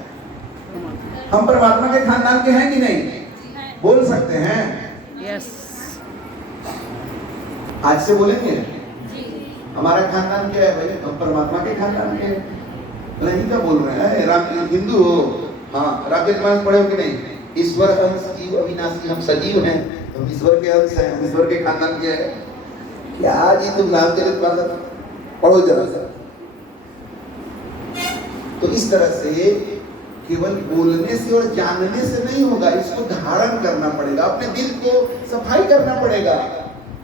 हम परमात्मा के खानदान के हैं कि नहीं? बोल सकते हैं? यस। आज से बोलेंगे हमारा खानदान क्या है भाई? हम परमात्मा के खानदान के हैं। नहीं क्या बोल रहे हैं? राम हिंदू हो, हाँ रामचरितमानस पढ़े हो कि नहीं? ईश्वर अंश जीव अविनाशी, हम सजीव हैं, हम ईश्वर के अंश हैं, हम ईश्वर के खानदान के हैं। क्या जी तुम रामचरितमानस पढ़ो जरा सा। तो इस तरह से केवल बोलने से और जानने से नहीं होगा, इसको धारण करना पड़ेगा, अपने दिल को सफाई करना पड़ेगा।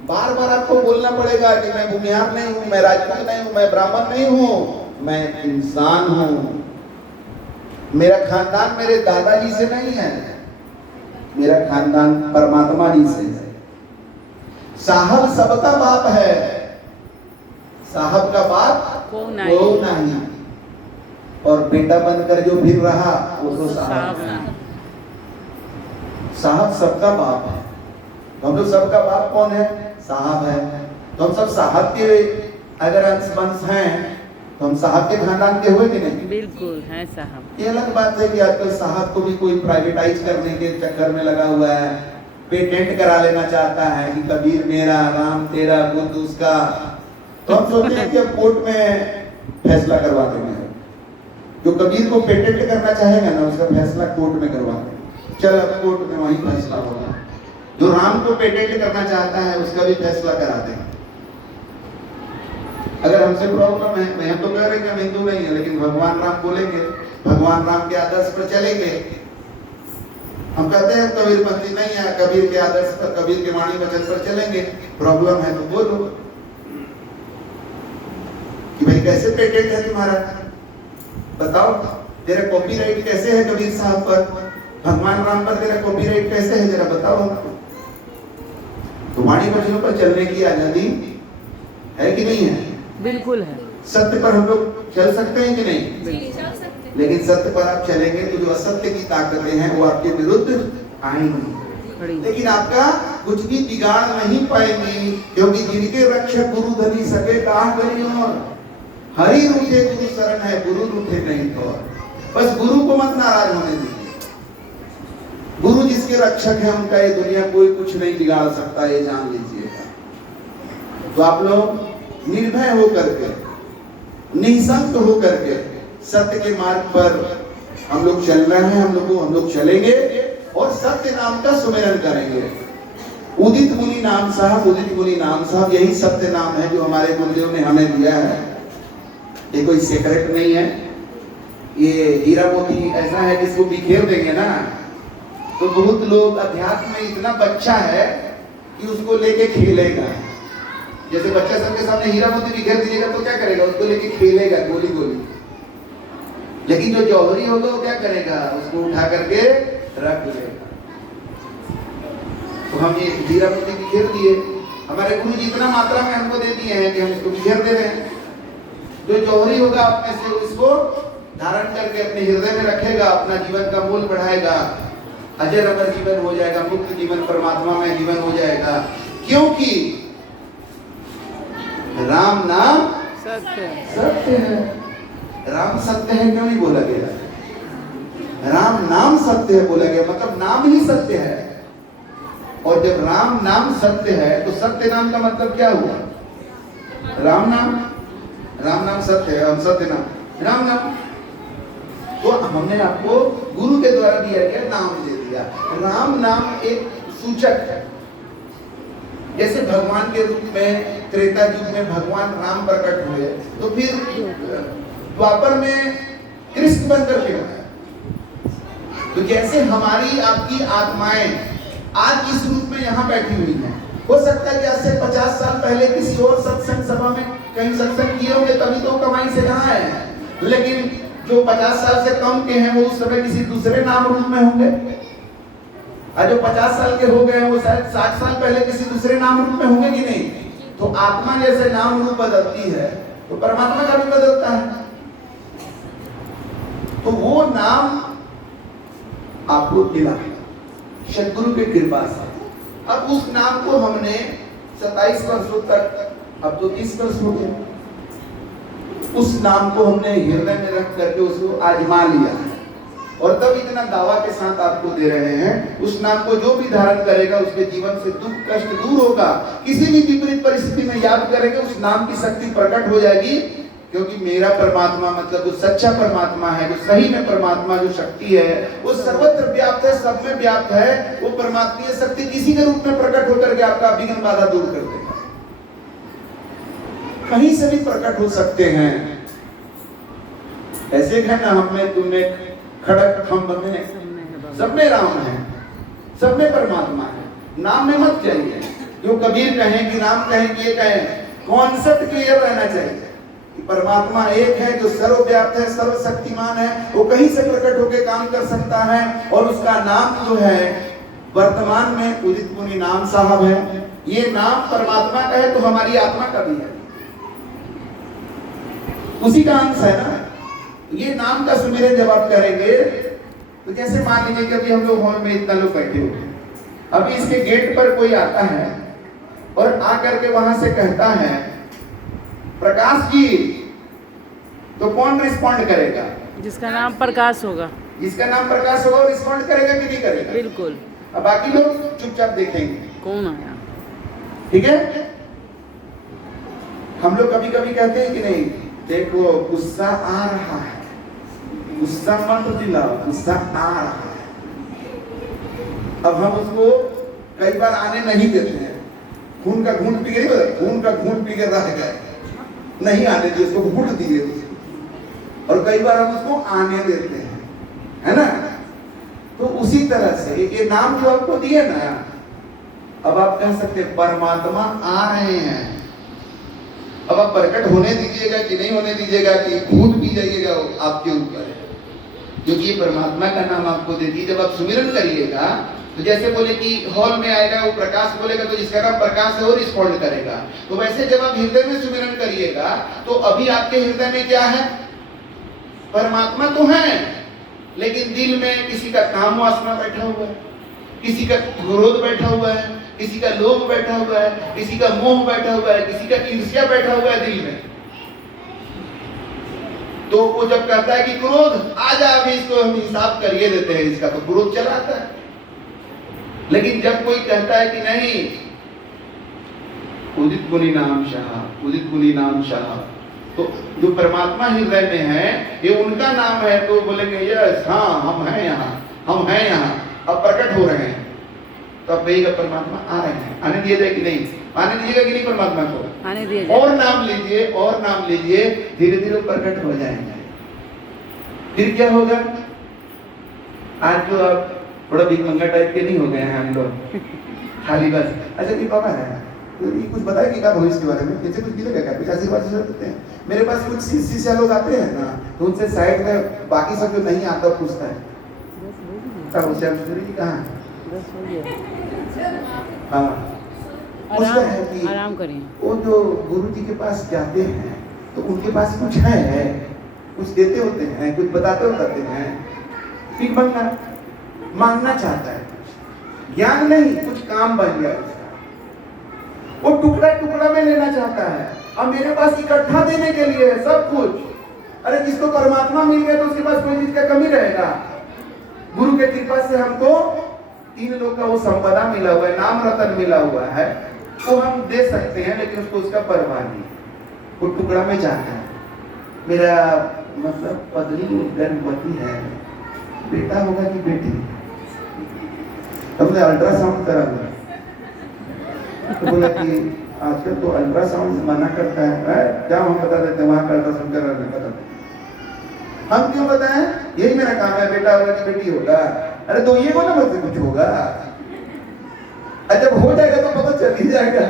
बार बार आपको बोलना पड़ेगा कि मैं भूमिहार नहीं हूं, मैं राजपूत नहीं हूं, मैं ब्राह्मण नहीं हूं, मैं इंसान हूं। मेरा खानदान मेरे दादाजी से नहीं है, मेरा खानदान परमात्मा जी से है। साहब सबका बाप है, साहब का बाप को नहीं। और बेटा बनकर जो फिर रहा वो तो साहब है। साहब सबका बाप है। हम लोग सबका बाप कौन है? साहब है। तो हम सब साहब के अगर अंश वंश हैं तो हम साहब के खानदान के हुए कि नहीं? बिल्कुल है साहब। ये अलग बात है कि आजकल साहब को भी कोई प्राइवेटाइज करने के चक्कर में लगा हुआ है, पेटेंट करा लेना चाहता है कि कबीर मेरा, राम तेरा, बुद्ध उसका। तो हम सोचते हैं कि अब कोर्ट में फैसला करवा देंगे। जो कबीर को पेटेंट करना चाहेगा ना उसका फैसला कोर्ट में करवा देंगे, चल अब कोर्ट में वही फैसला होगा। जो राम को पेटेंट करना चाहता है उसका भी फैसला करा देंगे। अगर हमसे प्रॉब्लम है, मैं हम तो कह रहे हैं कि हम हिंदू नहीं है, लेकिन भगवान राम बोलेंगे, भगवान राम के आदर्श पर चलेंगे। हम कहते हैं कबीरपंथी नहीं है, कबीर के आदर्श पर, कबीर के वाणी वचन पर चलेंगे। प्रॉब्लम है तो बोलो कि भाई कैसे पेटेंट है तुम्हारा, बताओ तेरा कॉपीराइट कैसे है कबीर साहब पर, भगवान राम पर तेरा कॉपीराइट कैसे है, जरा बताओ हमको। तो वाणी वचनों पर चलने की आजादी है कि नहीं है? बिल्कुल है। सत्य पर हम लोग चल सकते हैं कि नहीं? चल सकते। लेकिन सत्य पर आप चलेंगे तो जो असत्य की ताकतें हैं वो आपके विरुद्ध आएंगी, लेकिन आपका कुछ भी बिगाड़ नहीं पाएंगी, क्योंकि जिनके रक्षक गुरु धनी सके कहाँ गई और हरि रूठे गुरु शरण है, गुरु रूठे नहीं तो। बस गुरु को मत नाराज होने दीजिए। गुरु जिसके रक्षक है उनका ये दुनिया कोई कुछ नहीं बिगाड़ सकता, ये जान लीजिएगा। तो आप लोग निर्भय होकर के, निसंक होकर के सत्य के मार्ग पर हम लोग चल रहे हैं, हम लोग चलेंगे और सत्य नाम का सुमिरन करेंगे। उदित मुनि नाम साहब, उदित मुनि नाम साहब, यही सत्य नाम है जो हमारे गुरुदेव ने हमें दिया है। ये कोई सीक्रेट नहीं है, ये हीरा मोती ऐसा है कि इसको बिखेर देंगे ना तो बहुत लोग, अध्यात्म में इतना बच्चा है कि उसको लेके खेलेगा। जैसे बच्चा सबके सामने हीरा मोती बिखेर दीजिएगा तो क्या करेगा? उसको लेके खेलेगा गोली गोली। लेकिन जो जौहरी होगा वो क्या करेगा? उसको उठा करके रख लेगा। तो हम ये हीरा मोती बिखेर दिए, हमारे गुरु जी इतना मात्रा में हमको दे दिए हैं कि हम इसको बिखेर दे रहे हैं। जो जौहरी होगा अपने से इसको धारण करके अपने हृदय में रखेगा, अपना जीवन का मूल बढ़ाएगा, अजर अमर जीवन हो जाएगा, मुक्त जीवन, परमात्मा में जीवन हो जाएगा। क्योंकि राम नाम सत्य है। राम सत्य है क्यों नहीं बोला गया? राम नाम सत्य है बोला गया, मतलब नाम ही सत्य है। और जब राम नाम सत्य है तो सत्य नाम का मतलब क्या हुआ? राम नाम सत्य है, हम सत्य नाम राम नाम। तो हमने आपको गुरु के द्वारा दिया गया नाम दे दिया। राम नाम एक सूचक है। जैसे भगवान के रूप में त्रेता युग में भगवान राम प्रकट हुए, तो फिर द्वापर में कृष्ण बनकर के आए। तो जैसे हमारी आपकी आत्माएं आज इस रूप में यहाँ बैठी हुई हैं, हो सकता है कि आज से 50 साल पहले किसी और सत्संग सभा में कहीं सत्संग किए होंगे, तभी तो कमाई से यहाँ आए हैं। लेकिन जो 50 साल से कम के हैं वो उस समय किसी दूसरे नाम रूप में होंगे, और जो 50 साल के हो गए हैं वो शायद 60 साल पहले किसी दूसरे नाम रूप में होंगे कि नहीं। तो आत्मा जैसे नाम रूप बदलती है तो परमात्मा का भी बदलता है। तो वो नाम आपको मिला सदगुरु की कृपा से। अब उस नाम को हमने 27 वर्षों तक, अब तो 30 वर्ष हो गए, उस नाम को हमने हृदय में रख करके उसको आजमा लिया है, और तब इतना दावा के साथ आपको दे रहे हैं। उस नाम को जो भी धारण करेगा उसके जीवन से दुख कष्ट दूर होगा। किसी भी विपरीत परिस्थिति में याद करेंगे उस नाम की शक्ति प्रकट हो जाएगी, क्योंकि मेरा परमात्मा मतलब जो सच्चा परमात्मा है, जो सही में परमात्मा जो शक्ति है वो सर्वत्र व्याप्त है, सब में व्याप्त है। वो परमात्मीय शक्ति किसी के रूप में प्रकट होकर के आपका विघ्न बाधा दूर कर देगा। कहीं से भी प्रकट हो सकते हैं। ऐसे है ना, हमें तुमने खड़क खंभ में सब में राम है, सब में परमात्मा है। नाम में मत जाइए। जो कबीर कहें कि राम कहें कि ये कहें, कॉन्सेप्ट क्लियर रहना चाहिए कि परमात्मा एक है जो सर्वव्याप्त है, सर्वशक्तिमान है। वो कहीं से प्रकट होकर काम कर सकता है, और उसका नाम जो है वर्तमान में उदित मुनि नाम साहब है। ये नाम परमात्मा का है तो हमारी आत्मा का भी है, उसी का अंश है ना। ये नाम का सुमिरन जब आप करेंगे तो जैसे मान लीजिए कि अभी हम लोग हॉल में इतना लोग बैठे हुए हैं, अभी इसके गेट पर कोई आता है और आकर के वहां से कहता है प्रकाश जी, तो कौन रिस्पॉन्ड करेगा? जिसका नाम प्रकाश होगा। जिसका नाम प्रकाश होगा वो रिस्पॉन्ड करेगा कि नहीं करेगा? बिल्कुल। अब बाकी लोग चुपचाप देखेंगे कौन आया। ठीक है। हम लोग कभी कभी कहते हैं कि नहीं, देखो गुस्सा आ रहा है, गुस्सा मत दिलाओ, गुस्सा आ रहा है। अब हम उसको कई बार आने नहीं देते हैं। खून का घूंट पी गए, खून का घूंट पी के रह गए, नहीं आने दिए, उसको घूंट दिए। और कई बार हम उसको आने देते हैं, है ना। तो उसी तरह से ये नाम जो आपको दिए ना, अब आप कह सकते हैं परमात्मा आ रहे हैं। अब आप प्रकट होने दीजिएगा कि नहीं होने दीजिएगा, कि भूत पी जाइएगा, आपके ऊपर है। क्योंकि ये परमात्मा का नाम आपको दे दिए। जब आप सुमिरन करिएगा तो जैसे बोले कि हॉल में आएगा वो प्रकाश बोलेगा, तो जिसका नाम प्रकाश है वो रिस्पॉन्ड करेगा। तो वैसे जब आप हृदय में सुमिरन करिएगा तो अभी आपके हृदय में क्या है? परमात्मा तो है, लेकिन दिल में किसी का काम वासना बैठा हुआ है, किसी का क्रोध बैठा हुआ है, किसी का लोभ बैठा हुआ है, किसी का मोह बैठा हुआ है, किसी का ईर्ष्या बैठा हुआ है दिल में। तो वो जब कहता है कि क्रोध आ जा, अभी इसको हम हिसाब करिए देते हैं इसका, तो क्रोध चला आता है। लेकिन जब कोई कहता है कि नहीं, उदित मुनि नाम शाह, उदित मुनि नाम शाह, तो जो परमात्मा हृदय में है ये उनका नाम है, तो बोलेंगे यस, हाँ हम हैं यहाँ, हम हैं यहाँ, अब प्रकट हो रहे हैं। तो अब कहेगा परमात्मा आ रहे हैं। आने दिया जाए कि नहीं? आने दीजिएगा कि नहीं परमात्मा को? आने दिया जाए। और नाम लीजिए, और नाम लीजिए, धीरे धीरे प्रकट हो जाएंगे। फिर क्या होगा? आज जो आप थोड़ा भिखमंगा टाइप के नहीं हो गए हैं हम लोग, खाली बस अच्छा कि पापा है तो ये कुछ बताए कि क्या भविष्य के बारे में, कैसे कुछ मिलेगा क्या, कुछ आशीर्वाद देते हैं। मेरे पास कुछ शिष्य लोग आते हैं ना, तो उनसे साइड में बाकी सब जो नहीं आता पूछता है कहाँ है। हाँ, उसका है कि आराम करिए। वो जो गुरु जी के पास जाते हैं तो उनके पास कुछ है, कुछ देते होते हैं, कुछ बताते हैं। भिखमंगा मांगना चाहता है, ज्ञान नहीं, कुछ काम बन गया उसका, वो टुकड़ा टुकड़ा में लेना चाहता है। अब मेरे पास इकट्ठा देने के लिए है सब कुछ। अरे जिसको परमात्मा मिल गया तो उसके पास कोई चीज का कमी रहेगा। गुरु के कृपा से हमको 3 लोग का वो संपदा मिला हुआ है, नाम रतन मिला हुआ है, वो हम दे सकते हैं, लेकिन उसको उसका परवाह नहीं, वो टुकड़ा में जाता है। मेरा मतलब पत्नी गर्भवती है, बेटा होगा कि बेटी? हमने अल्ट्रासाउंड करा हुआ, तो बोला कि आजकल तो अल्ट्रासाउंड मना करता है, क्या हम बता देते हैं वहां का अल्ट्रासाउंड करा नहीं पता। हम क्यों बताएं? यही मेरा काम है, बेटा होगा कि बेटी होगा। अरे तो ये बोला मुझसे कुछ होगा, जब हो जाएगा तो पता चल ही जाएगा।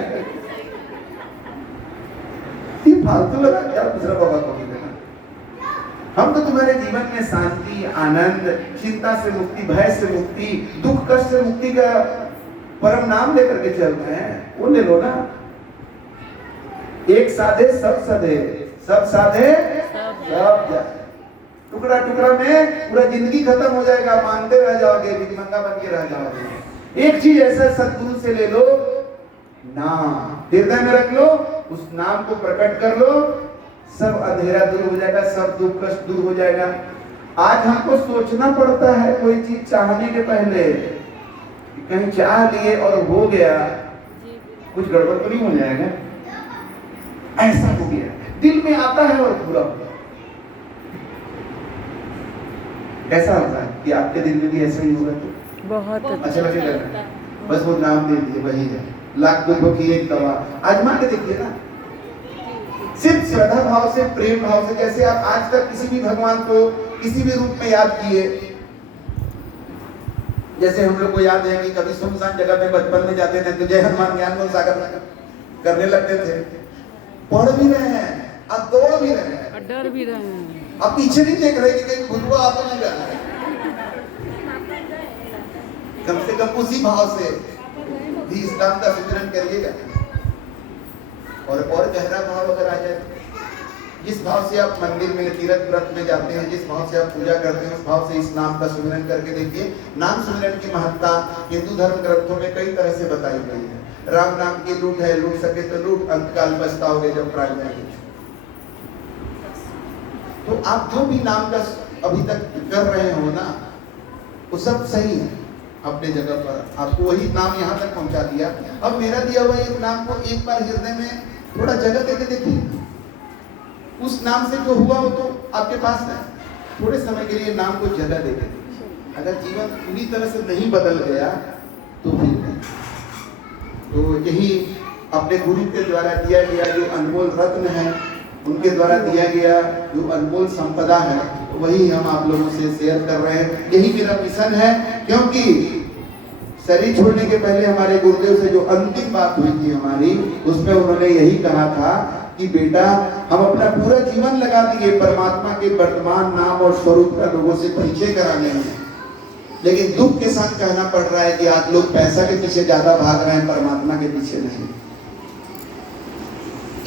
ये फालतू लगा क्या दूसरा बाबा को भी देना। हम तो तुम्हारे जीवन में शांति, आनंद, चिंता से मुक्ति, भय से मुक्ति, दुख कष्ट से मुक्ति का परम नाम लेकर के चल रहे हैं, वो ले लो ना। एक साधे सब सधे, सब साधे सब जाए। टुकड़ा टुकड़ा में पूरा जिंदगी खत्म हो जाएगा, मांगते रह जाओगे, भिखमंगा बन के रह जाओगे। एक चीज ऐसा सद्गुरु से ले लो, नाम हृदय में रख लो, उस नाम को प्रकट कर लो, सब अंधेरा दूर हो जाएगा, सब दुख कष्ट दूर हो जाएगा। आज हमको सोचना पड़ता है कोई चीज चाहने के पहले, कहीं चाह लिए और हो गया, कुछ गड़बड़ तो नहीं हो जाएगा? ऐसा हो गया, दिल में आता है और पूरा हो गया। ऐसा होता है कि आपके दिल में भी ऐसा ही होगा तो बहुत अच्छा लगेगा। बस वो नाम दे दिए, वही है, लाख दुखों की एक दवा। आजमा के देखिए ना, सिर्फ श्रद्धा भाव से, प्रेम भाव से। जैसे आप आज तक किसी भी भगवान को किसी भी रूप में याद किए, जैसे हम लोग को याद है कि कभी सुनसान जगह में बचपन में जाते थे तो जय हनुमान ज्ञान सागर करने लगते थे। पढ़ भी रहे हैं, अब दौड़ भी रहे हैं, और डर भी रहे हैं। अब पीछे नहीं देख रहे कि कहीं भूलवा आ तो नहीं रहा है। कम से कम उसी भाव से भी इस्लाम का सिमरन करिएगा। और गहरा भाव अगर आ जाए, जिस भाव से आप मंदिर में, तीर्थ व्रत में जाते हैं, जिस भाव से आप पूजा करते हैं, उस भाव से इस नाम का सुमिरन करके देखिए। नाम सुमिरन की महत्ता हिंदू धर्म ग्रंथों में कई तरह से बताई गई है। राम नाम की लूट है, लूट सके तो लूट, अंतकाल पछताओगे जब प्राण जाएंगे। तो आप जो भी नाम का अभी तक कर रहे हो ना, वो सब सही है अपने जगह पर। आपको वही नाम यहाँ तक पहुँचा दिया। अब मेरा दिया हुआ एक नाम को एक बार हृदय में थोड़ा जगह देके देखिए। उस नाम से जो हुआ वो तो आपके पास है, थोड़े समय के लिए नाम को जगह देके देखिए। अगर जीवन पूरी तरह से नहीं बदल गया तो फिर नहीं। तो यही अपने गुरु के द्वारा दिया गया जो अनमोल रत्न है, उनके द्वारा दिया गया जो अनमोल संपदा है, वही हम आप लोगों से शेयर कर रहे हैं। यही मेरा मिशन है, क्योंकि शरीर छोड़ने के पहले हमारे गुरुदेव से जो अंतिम बात हुई थी हमारी, उसमें उन्होंने यही कहा था कि बेटा, हम अपना पूरा जीवन लगा दिए परमात्मा के वर्तमान नाम और स्वरूप का लोगों से परिचय कराने में, लेकिन दुख के साथ कहना पड़ रहा है कि आज लोग पैसा के पीछे ज्यादा भाग रहे हैं, परमात्मा के पीछे नहीं।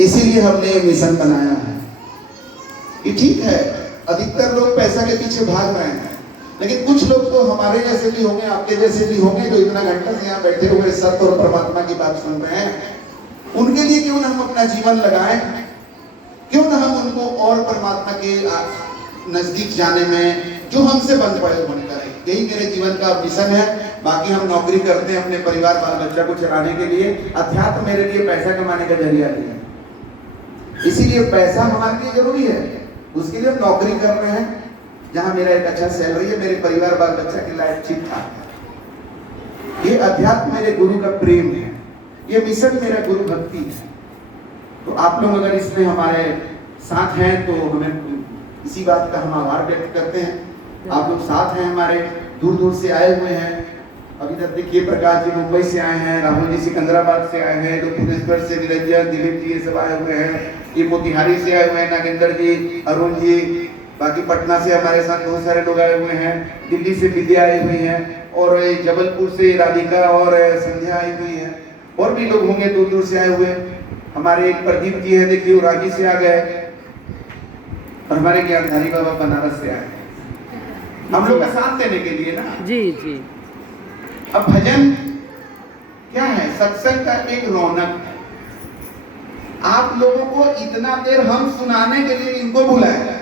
इसीलिए हमने ये मिशन बनाया है कि ठीक है, अधिकतर लोग पैसा के पीछे भाग रहे हैं, लेकिन कुछ लोग तो हमारे जैसे भी होंगे, आपके जैसे भी होंगे, जो इतना घंटा से यहाँ बैठे हुए सत्य और परमात्मा की बात सुन रहे हैं। उनके लिए क्यों ना हम अपना जीवन लगाएं, क्यों ना हम उनको और परमात्मा के नजदीक जाने में जो हमसे बंद पड़े मन करें। यही मेरे जीवन का मिशन है। बाकी हम नौकरी करते हैं अपने परिवार बाल बच्चा को चलाने के लिए। अध्यात्म मेरे लिए पैसा कमाने का जरिया नहीं है, इसीलिए पैसा हमारे लिए जरूरी है। उसके लिए हम नौकरी कर रहे हैं जहां मेरा एक अच्छा सैलरी है, मेरे परिवार बाल बच्चा की लाइफ ठीक ठाक है। ये अध्यात्म मेरे गुरु का प्रेम है, ये मिशन मेरा गुरु भक्ति है। तो आप लोग अगर इसमें हमारे साथ हैं तो हमें इसी बात का हम आभार व्यक्त करते हैं। आप लोग साथ हैं हमारे, दूर दूर से आए हुए हैं। अभी तक देखिए प्रकाश जी मुंबई से आए हैं, राहुल जी सिकंदराबाद से आए हैं, भुवनेश्वर से निरंजन, दिलीप जी ये सब आए हुए हैं। ये मोतिहारी से आए हुए हैं नागेंद्र जी, अरुण जी। बाकी पटना से हमारे साथ बहुत सारे लोग आए हुए हैं। दिल्ली से विद्या आई हुई है, और जबलपुर से राधिका और संध्या आई हुई है। और भी लोग होंगे दूर दूर से आए हुए। हमारे एक प्रदीप जी है, देखिए वो रांची से आ गए। और हमारे ज्ञानधारी बाबा बनारस से आए, हम लोग का साथ देने के लिए ना। जी जी। अब भजन क्या है? सत्संग का एक रौनक है। आप लोगों को इतना देर हम सुनाने के लिए इनको बुलाया,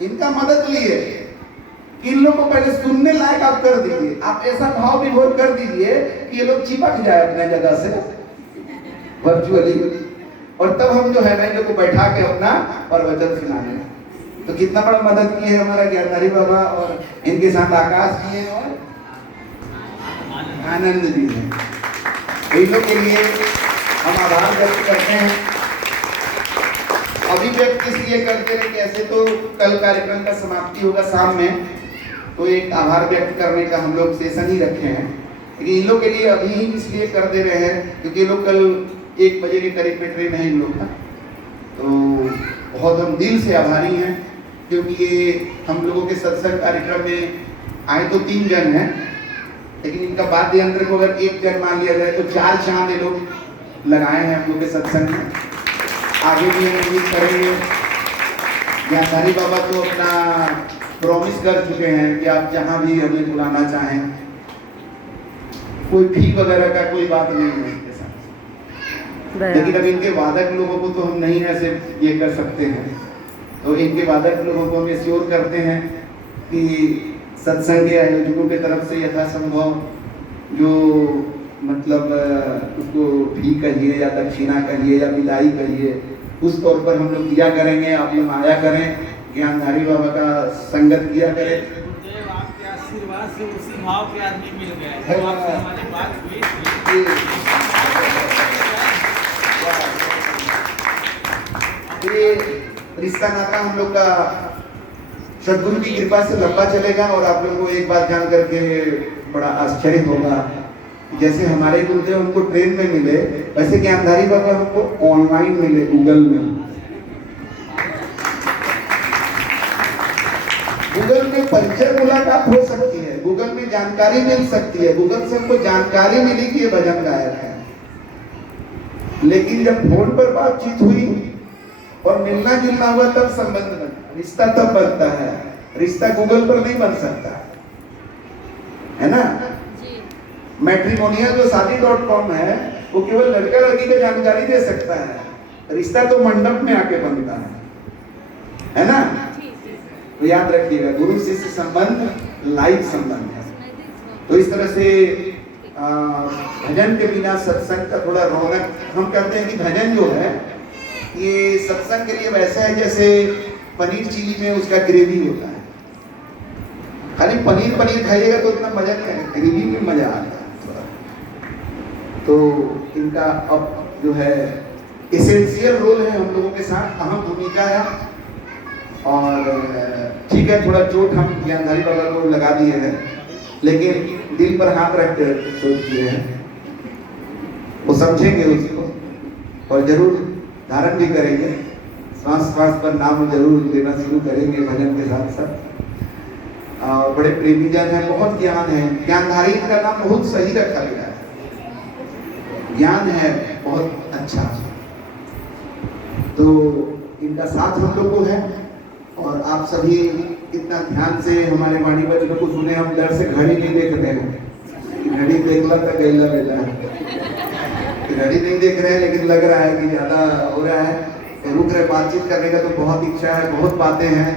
इनका मदद लिए, कि इन लोगों को पहले सुनने लायक आप कर दीजिए, आप ऐसा भाव विभोर कर दीजिए कि ये लोग चिपक जाए अपने जगह से वर्चुअली, और तब हम जो है ना इन लोग को बैठा के अपना प्रवचन सुनाने। तो कितना बड़ा मदद किए है हमारा ज्ञानधारी बाबा, और इनके साथ आकाश जी हैं और आनंद जी हैं। इन लोग के लिए हम आभार व्यक्त करते हैं। अभी व्यक्त इसलिए करते हैं कि ऐसे तो कल कार्यक्रम का समाप्ति होगा शाम में, तो एक आभार व्यक्त करने का हम लोग सेशन ही रखे हैं, लेकिन इन लोग के लिए अभी ही इसलिए कर दे रहे हैं क्योंकि ये लोग कल 1 बजे के करीब में ट्रेन है इन लोग का। तो बहुत हम दिल से आभारी हैं, क्योंकि ये हम लोगों के सत्संग कार्यक्रम में आए तो 3 जन हैं, लेकिन इनका वाद्य यंत्र को अगर 1 जन मान लिया जाए तो 4 चांद ये लोग लगाए हैं हम लोग के सत्संग में। आगे भी हम उम्मीद करेंगे। ज्ञानधारी बाबा तो अपना प्रॉमिस कर चुके हैं कि आप जहाँ भी हमें बुलाना चाहें, कोई फी वगैरह का कोई बात नहीं है इनके साथ। लेकिन अब इनके वादक लोगों को तो हम नहीं ऐसे ये कर सकते हैं, तो इनके वादक लोगों को हम श्योर करते हैं कि सत्संग के आयोजकों की तरफ से यथासंभव जो मतलब उसको फी कहिए या दक्षिणा कहिए या विदाई कहिए, उस तौर पर हम लोग दिया करेंगे। आप लोग आया करें, ज्ञानधारी बाबा का संगत किया करें। आपके आशीर्वाद से उसी भाव के आदमी मिल गए जो आपसे हमारी बात हुई। ये रिश्ता नाता हम लोग का सदगुरु की कृपा से लंबा चलेगा, और आप लोगों को एक बात जान करके बड़ा आश्चर्य होगा, जैसे हमारे गुरुदेव हमको ट्रेन में मिले, वैसे ज्ञानधारी बाबा हमको ऑनलाइन मिले, गूगल में। गूगल में परिचय मुलाकात हो सकती है, गूगल में जानकारी मिल सकती है, गूगल से हमको जानकारी मिली कि ये भजन गायक है, लेकिन जब फोन पर बातचीत हुई और मिलना जुलना हुआ तब संबंध बना। रिश्ता तब बनता है, रिश्ता गूगल पर नहीं बन सकता है ना। मैट्रिमोनियल जो शादी.com है वो केवल लड़का लड़की को जानकारी दे सकता है, रिश्ता तो मंडप में आके बनता है ना। तो याद रखिएगा, गुरु शिष्य संबंध लाइव संबंध है। तो इस तरह से भजन के बिना सत्संग का थोड़ा रौनक, हम कहते हैं कि भजन जो है ये सत्संग के लिए वैसा है जैसे पनीर चिली में उसका ग्रेवी होता है। खाली पनीर खाइएगा तो उतना मजा नहीं आएगा, ग्रेवी में मजा आता है। तो इनका अब जो है एसेंशियल रोल है हम लोगों के साथ, अहम भूमिका है। और ठीक है, थोड़ा चोट हम ज्ञानधारी बाबा को लगा दिए हैं, लेकिन दिल पर हाथ रख कर चोट किए हैं, वो समझेंगे उसको और जरूर धारण भी करेंगे। श्वास पर नाम जरूर लेना शुरू करेंगे भजन के साथ साथ। बड़े प्रेमी जन है, बहुत ज्ञान है। ज्ञानधारी का नाम बहुत सही रखा गया है, ज्ञान है बहुत अच्छा। तो इनका साथ हम लोग को है, और आप सभी इतना ध्यान से हमारे वाणी वचनों को सुने। हम डर से घड़ी नहीं देख रहे हैं, घड़ी देखला तो गैला बेटा, घड़ी नहीं देख रहे हैं, लेकिन लग रहा है कि ज्यादा हो रहा है, रुक रहे। बातचीत करने का तो बहुत इच्छा है, बहुत बातें हैं,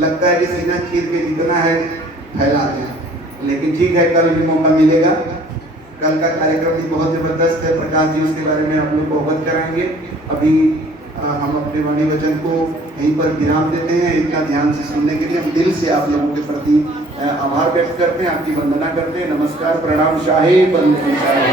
लगता है कि सीना चीर के जितना है फैला दें, लेकिन ठीक है, कल भी मौका मिलेगा। कल का कार्यक्रम भी बहुत जबरदस्त है, प्रकाश जी उसके बारे में आप लोग को अवगत कराएंगे। अभी हम अपने वाणी वचन को यहीं पर विराम देते हैं। इतना ध्यान से सुनने के लिए हम दिल से आप लोगों के प्रति आभार व्यक्त करते हैं, आपकी वंदना करते हैं। नमस्कार, प्रणाम, शाहे बंदे शाहे।